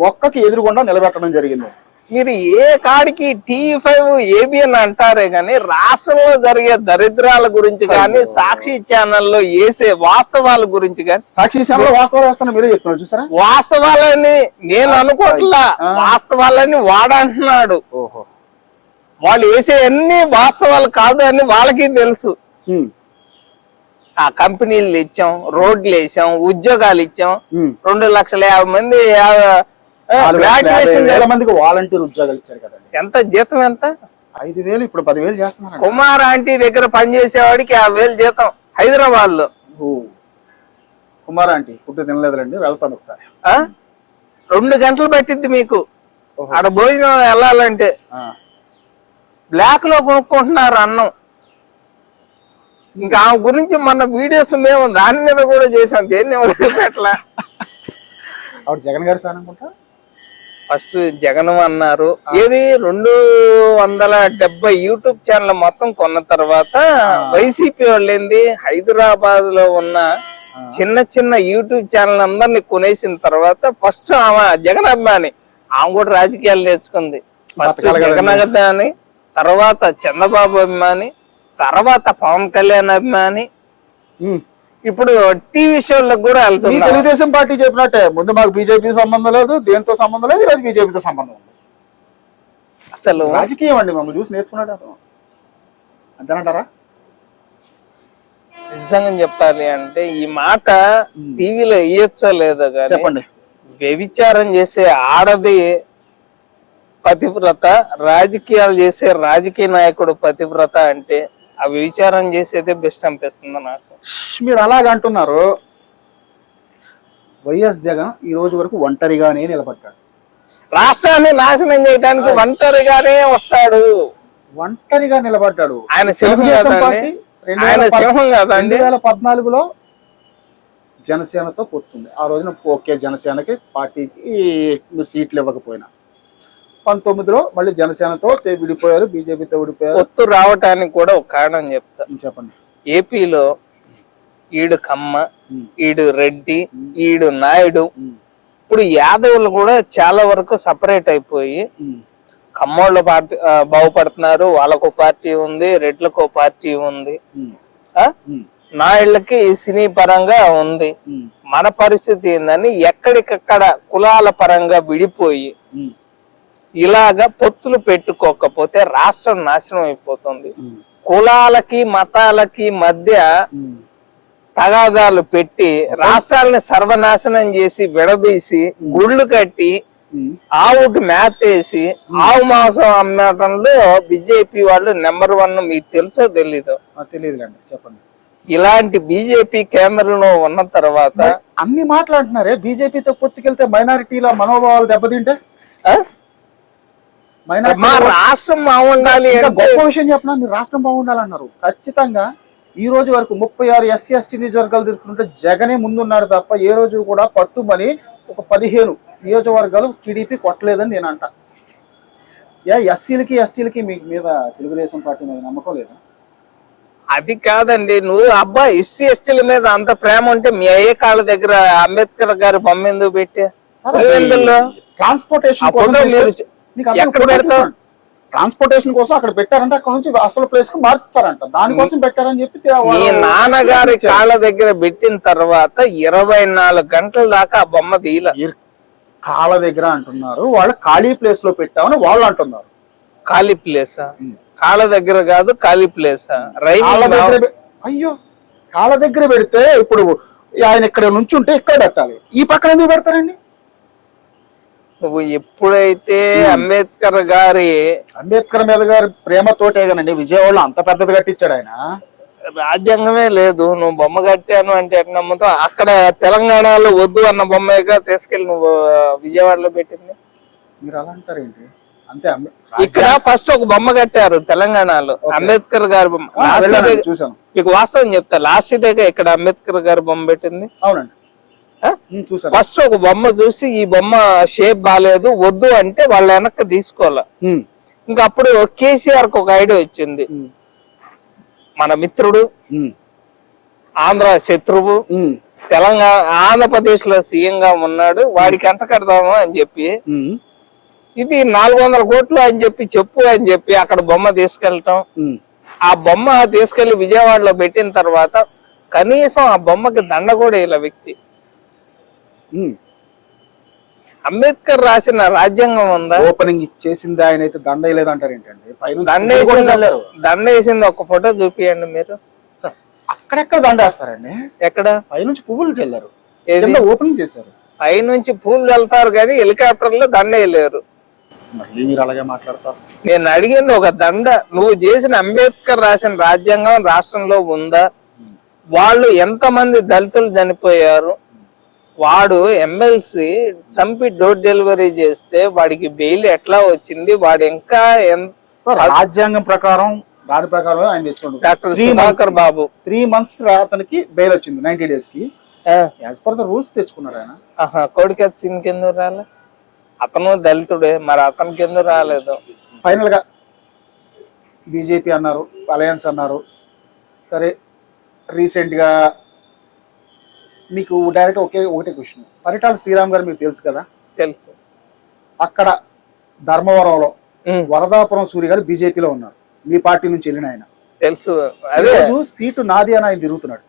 మొక్కకి ఎదురుగుండా నిలబెట్టడం జరిగింది. మీరు ఏ కాడికి టీవీ5 ఏబిఎన్ అంటారే గాని రాష్ట్రంలో జరిగే దరిద్రాల గురించి కానీ, సాక్షి ఛానల్లో వేసే వాస్తవాల గురించి కానీ. సాక్షి ఛానల్ వాస్తవాలు వేస్తున్నా మీరే చెప్తున్నారు చూసారా? వాస్తవాలని నేను అనుకోవట్లా, వాస్తవాలని వాడంటున్నాడు. ఓహో, వాళ్ళు వేసే అన్ని వాస్తవాలు కాదు అని వాళ్ళకి తెలుసు. ఆ కంపెనీలు ఇచ్చాం, రోడ్లు వేసాం, ఉద్యోగాలు ఇచ్చాం, 2,50,000 మంది గ్రాడ్యుయేషన్ మందికి వాలంటీర్ ఉద్యోగాలు ఇచ్చారు కదండి. ఎంత జీతం? ఎంత? 5,000, ఇప్పుడు 10,000 చేస్తున్నారు. కుమార్ ఆంటీ దగ్గర పనిచేసేవాడికి 50,000 జీతం హైదరాబాద్ లో. కుమార్ ఆంటీ ఫుడ్ తినలేదులండి, వెళ్తాను ఒకసారి. 2 గంటలు పట్టిద్ది మీకు ఆడ భోజనం వెళ్ళాలంటే. బ్లాక్ లో కొనుక్కుంటున్నారు అన్నం. ఇంకా ఆమె గురించి మన వీడియోస్ మేము దాని మీద కూడా చేసాం, దేన్ని వదిలిపెట్టలా. ఆవిడ జగన్ గారి ఫ్యాన్ అనుకుంటా. ఫస్ట్ జగన్ అన్నారు, ఏది 270 యూట్యూబ్ ఛానల్ మొత్తం కొన్న తర్వాత వైసీపీ వాళ్ళు ఏంది హైదరాబాద్ లో ఉన్న చిన్న చిన్న యూట్యూబ్ ఛానల్ అందరినీ కొనేసిన తర్వాత ఫస్ట్ ఆమె జగన్ అభిమాని. ఆమె కూడా రాజకీయాలు నేర్చుకుంది. ఫస్ట్ జగన్ అభిమాని, తర్వాత చంద్రబాబు అభిమాని, తర్వాత పవన్ కళ్యాణ్ అభిమాని, ఇప్పుడు టీవీ షోలకు కూడా వెళ్తుంది. తెలుగుదేశం పార్టీ చెప్పినట్టే ముందు మాకు బీజేపీ సంబంధం లేదు, దేంతో సంబంధం లేదు, ఈరోజు బీజేపీతో సంబంధం ఉంది. అసలు రాజకీయం అండి, మమ్మల్ని చూసి నేర్చుకున్నాడు అంతేనంటారా? నిజంగా చెప్పాలి అంటే ఈ మాట టీవీలో వేయొచ్చో లేదో కానీ చెప్పండి. వ్యభిచారం చేసే ఆడది పతివ్రత, రాజకీయాలు చేసే రాజకీయ నాయకుడు పతివ్రత అంటే ఆ వ్యభిచారం చేసేదే బెస్ట్ అనిపిస్తుంది నాకు. మీరు అలాగ అంటున్నారు. వైఎస్ జగన్ ఈ రోజు వరకు ఒంటరిగానే నిలబడ్డాడు. రాష్ట్రాన్ని నాశనం చేయడానికి ఒంటరిగానే వస్తాడు. ఒంటరిగా నిలబడ్డాడు. ఆయన సింహం కదండి. 2014లో జనసేనతో పొత్తుంది. ఆ రోజున ఓకే, జనసేనకి పార్టీకి సీట్లు ఇవ్వకపోయినా 19లో మళ్ళీ జనసేనతో విడిపోయారు, బీజేపీతో విడిపోయారు. పొత్తు రావటానికి కూడా ఒక కారణం చెప్తా. చెప్పండి. ఏపీలో ఈడు కమ్మ, ఈడు రెడ్డి, ఈడు నాయుడు. ఇప్పుడు యాదవులు కూడా చాలా వరకు సపరేట్ అయిపోయి కమ్మోళ్ళ పార్టీ బాగుపడుతున్నారు. వాళ్ళకు పార్టీ ఉంది, రెడ్లకు పార్టీ ఉంది, నాయుళ్ళకి సినీ పరంగా ఉంది. మన పరిస్థితి ఏందని ఎక్కడికక్కడ కులాల పరంగా విడిపోయి ఇలాగా పొత్తులు పెట్టుకోకపోతే రాష్ట్రం నాశనం అయిపోతుంది. కులాలకి మతాలకి మధ్య తగాదాలు పెట్టి రాష్ట్రాలని సర్వనాశనం చేసి విడదీసి గుళ్ళు కట్టి ఆవుకి మేతేసి ఆవు మాంసం అమ్మటంలో బీజేపీ వాళ్ళు నెంబర్ 1. మీకు తెలుసో తెలీదు? తెలియదులేండి, చెప్పండి. ఇలాంటి బీజేపీ కేంద్రంలో ఉన్న తర్వాత అన్ని మాట్లాడుతున్నారే. బీజేపీతో పొత్తుకెళ్తే మైనారిటీల మనోభావాలు దెబ్బతింటే మా రాష్ట్రం బాగుండాలి. గొప్ప విషయం చెప్పినా మీరు రాష్ట్రం బాగుండాలన్నారు. ఖచ్చితంగా ఈ రోజు వరకు 36 SC ST నియోజకవర్గాలు తీసుకుంటే జగనే ముందున్నారు తప్ప ఏ రోజు కూడా పట్టుమని ఒక 15 నియోజకవర్గాలు టీడీపీ కొట్టలేదని నేను అంటా. ఎస్సీలకి ఎస్టీలకి మీ మీద తెలుగుదేశం పార్టీ మీద నమ్మకం లేదా? అది కాదండి, నువ్వు అబ్బా ఎస్సీ ఎస్టీల మీద అంత ప్రేమ ఉంటే మీ అయ్యే కాళ్ళ దగ్గర అంబేద్కర్ గారి బొమ్మ ఎందుకు పెట్టే? ట్రాన్స్పోర్టేషన్ ఎక్కడ పెడతావు? ట్రాన్స్పోర్టేషన్ కోసం అక్కడ పెట్టారంటే అక్కడ నుంచి అసలు ప్లేస్ కు మార్చుతారంట, దానికోసం పెట్టారని చెప్పి మీ నాన్నగారి కాళ్ళ దగ్గర పెట్టిన తర్వాత 24 గంటల దాకా ఆ బొమ్మ తీయలే. కాళ్ళ దగ్గర అంటున్నారు, వాళ్ళు ఖాళీ ప్లేస్ లో పెట్టామని వాళ్ళు అంటున్నారు. ఖాళీ ప్లేసా? కాళ్ళ దగ్గర కాదు, ఖాళీ ప్లేసా? కాళ్ళ దగ్గర అయ్యో, కాళ్ళ దగ్గర పెడితే ఇప్పుడు ఆయన ఇక్కడ నుంచి ఉంటే ఇక్కడ పెట్టాలి, ఈ పక్కన ఎందుకు పెడతారండి? నువ్వు ఎప్పుడైతే అంబేద్కర్ మీద గారి ప్రేమతోటే కదండి విజయవాడలో అంత పెద్దది కట్టించాడు ఆయన. రాజ్యాంగమే లేదు, నువ్వు బొమ్మ కట్టాను అంటే ఎట్లా నమ్ముతావు? అక్కడ తెలంగాణలో వద్దు అన్న బొమ్మగా తీసుకెళ్ళి నువ్వు విజయవాడలో పెట్టింది. మీరు అలా అంటారేంటి? అంతే, ఇక్కడ ఫస్ట్ ఒక బొమ్మ కట్టారు తెలంగాణలో, అంబేద్కర్ గారి బొమ్మ. చూసాను, మీకు వాస్తవం చెప్తా, లాస్ట్ డేగా ఇక్కడ అంబేద్కర్ గారి బొమ్మ పెట్టింది. అవునండి, చూసాను. ఫస్ట్ ఒక బొమ్మ చూసి ఈ బొమ్మ షేప్ బాగాలేదు వద్దు అంటే వాళ్ళ వెనక్కి తీసుకోవాలి. ఇంకా అప్పుడు కేసీఆర్ కు ఒక ఐడియా వచ్చింది, మన మిత్రుడు, ఆంధ్ర శత్రువు, తెలంగాణ ఆంధ్రప్రదేశ్ లో సీఎం గా ఉన్నాడు, వాడికి ఎంట కడదాము అని చెప్పి ఇది 400 కోట్లు అని చెప్పి అక్కడ బొమ్మ తీసుకెళ్ళటం. ఆ బొమ్మ తీసుకెళ్లి విజయవాడలో పెట్టిన తర్వాత కనీసం ఆ బొమ్మకి దండ కూడా ఇలా వ్యక్తి. అంబేద్కర్ రాసిన రాజ్యాంగం ఉందా? ఓపెనింగ్ చేసింది ఆయన అయితే దండ వేయలేదంటారు ఏంటండి? దండ వేసింది ఒక ఫోటో చూపియండి మీరు. అక్కడెక్కడ దండ వేస్తారండి? ఎక్కడ? పైనుంచి పువ్వులు చల్లారు, ఓపెనింగ్ చేశారు. పైనుంచి పూలు చల్లుతారు కానీ హెలికాప్టర్ లో దండ వేయలేరు. మళ్ళీ మీరు అలాగే మాట్లాడతారు. నేను అడిగింది ఒక దండ. నువ్వు చేసిన అంబేద్కర్ రాసిన రాజ్యాంగం రాష్ట్రంలో ఉందా? వాళ్ళు ఎంతమంది దళితులు చనిపోయారు? వాడు ఎమ్మెల్సీ చంపి డోర్ డెలివరీ చేస్తే వాడికి బెయిల్ ఎట్లా వచ్చింది? వాడు ఇంకా రాజ్యాంగం ప్రకారం దాని ప్రకారం ఆయన తెచ్చుకోండి. డాక్టర్ సుధాకర్ బాబు 3 months కి అతనికి బెయిల్ వచ్చింది, 90 days కి. యాజ్ పర్ ద రూల్స్ తెచ్చుకున్నాడు ఆయన. కోడికత్ సింగ్ కింద రాలే? అతను దళితుడే, మరి అతనికి ఎందుకు రాలేదు? ఫైనల్ గా బీజేపీ అన్నారు, అలయన్స్ అన్నారు. సరే, రీసెంట్ గా మీకు డైరెక్ట్ ఒకటే క్వశ్చన్, పరిటాల శ్రీరామ్ గారు మీకు తెలుసు కదా? తెలుసు. అక్కడ ధర్మవరంలో వరదాపురం సూర్య గారు బీజేపీలో ఉన్నారు, మీ పార్టీ నుంచి వెళ్ళిన ఆయన. తెలుసు. అదే సీటు నాది అని ఆయన తిరుగుతున్నాడు.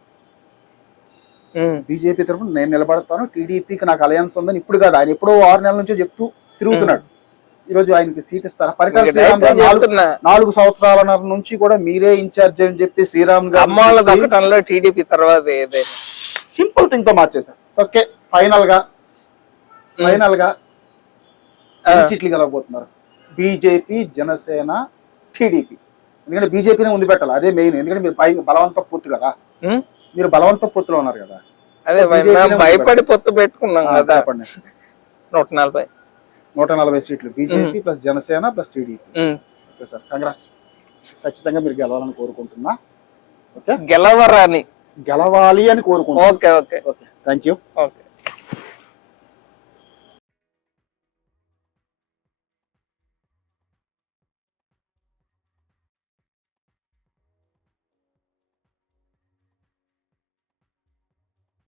బీజేపీ తరఫున నేను నిలబడతాను, టీడీపీకి నాకు అలయన్స్ ఉందని ఇప్పుడు కాదు, ఆయన ఎప్పుడో 6 నెలల నుంచి చెప్తూ తిరుగుతున్నాడు. ఈ రోజు ఆయనకి సీట్ ఇస్తారా? పరిటాల శ్రీరామ్ గారు 4 సంవత్సరాల నుంచి కూడా మీరే ఇన్ఛార్జ్ అని చెప్పి శ్రీరామ్ గారు టీడీపీ తర్వాత సింపుల్ థింగ్ తో మార్చేశారు. ఓకే, ఫైనల్ గా సీట్లు గెలవబోతున్నారు బీజేపీ, జనసేన, టీడీపీ. ఎందుకంటే బీజేపీనే ముందు పెట్టాలి, అదే మెయిన్. ఎందుకంటే మీరు పై బలవంత పొత్తు కదా, మీరు బలవంత పొత్తులో ఉన్నారు కదా. అదే భయపడి పొత్తు పెట్టుకున్నాం కదా. 140 సీట్లు BJP plus Janasena plus TDP. Okay sir, congrats. ఖచ్చితంగా మీరు గెలవాలని కోరుకుంటున్నా. ఓకే, గెలవాలి అని కోరుకుంటున్నా. Okay, thank you. ఓకే.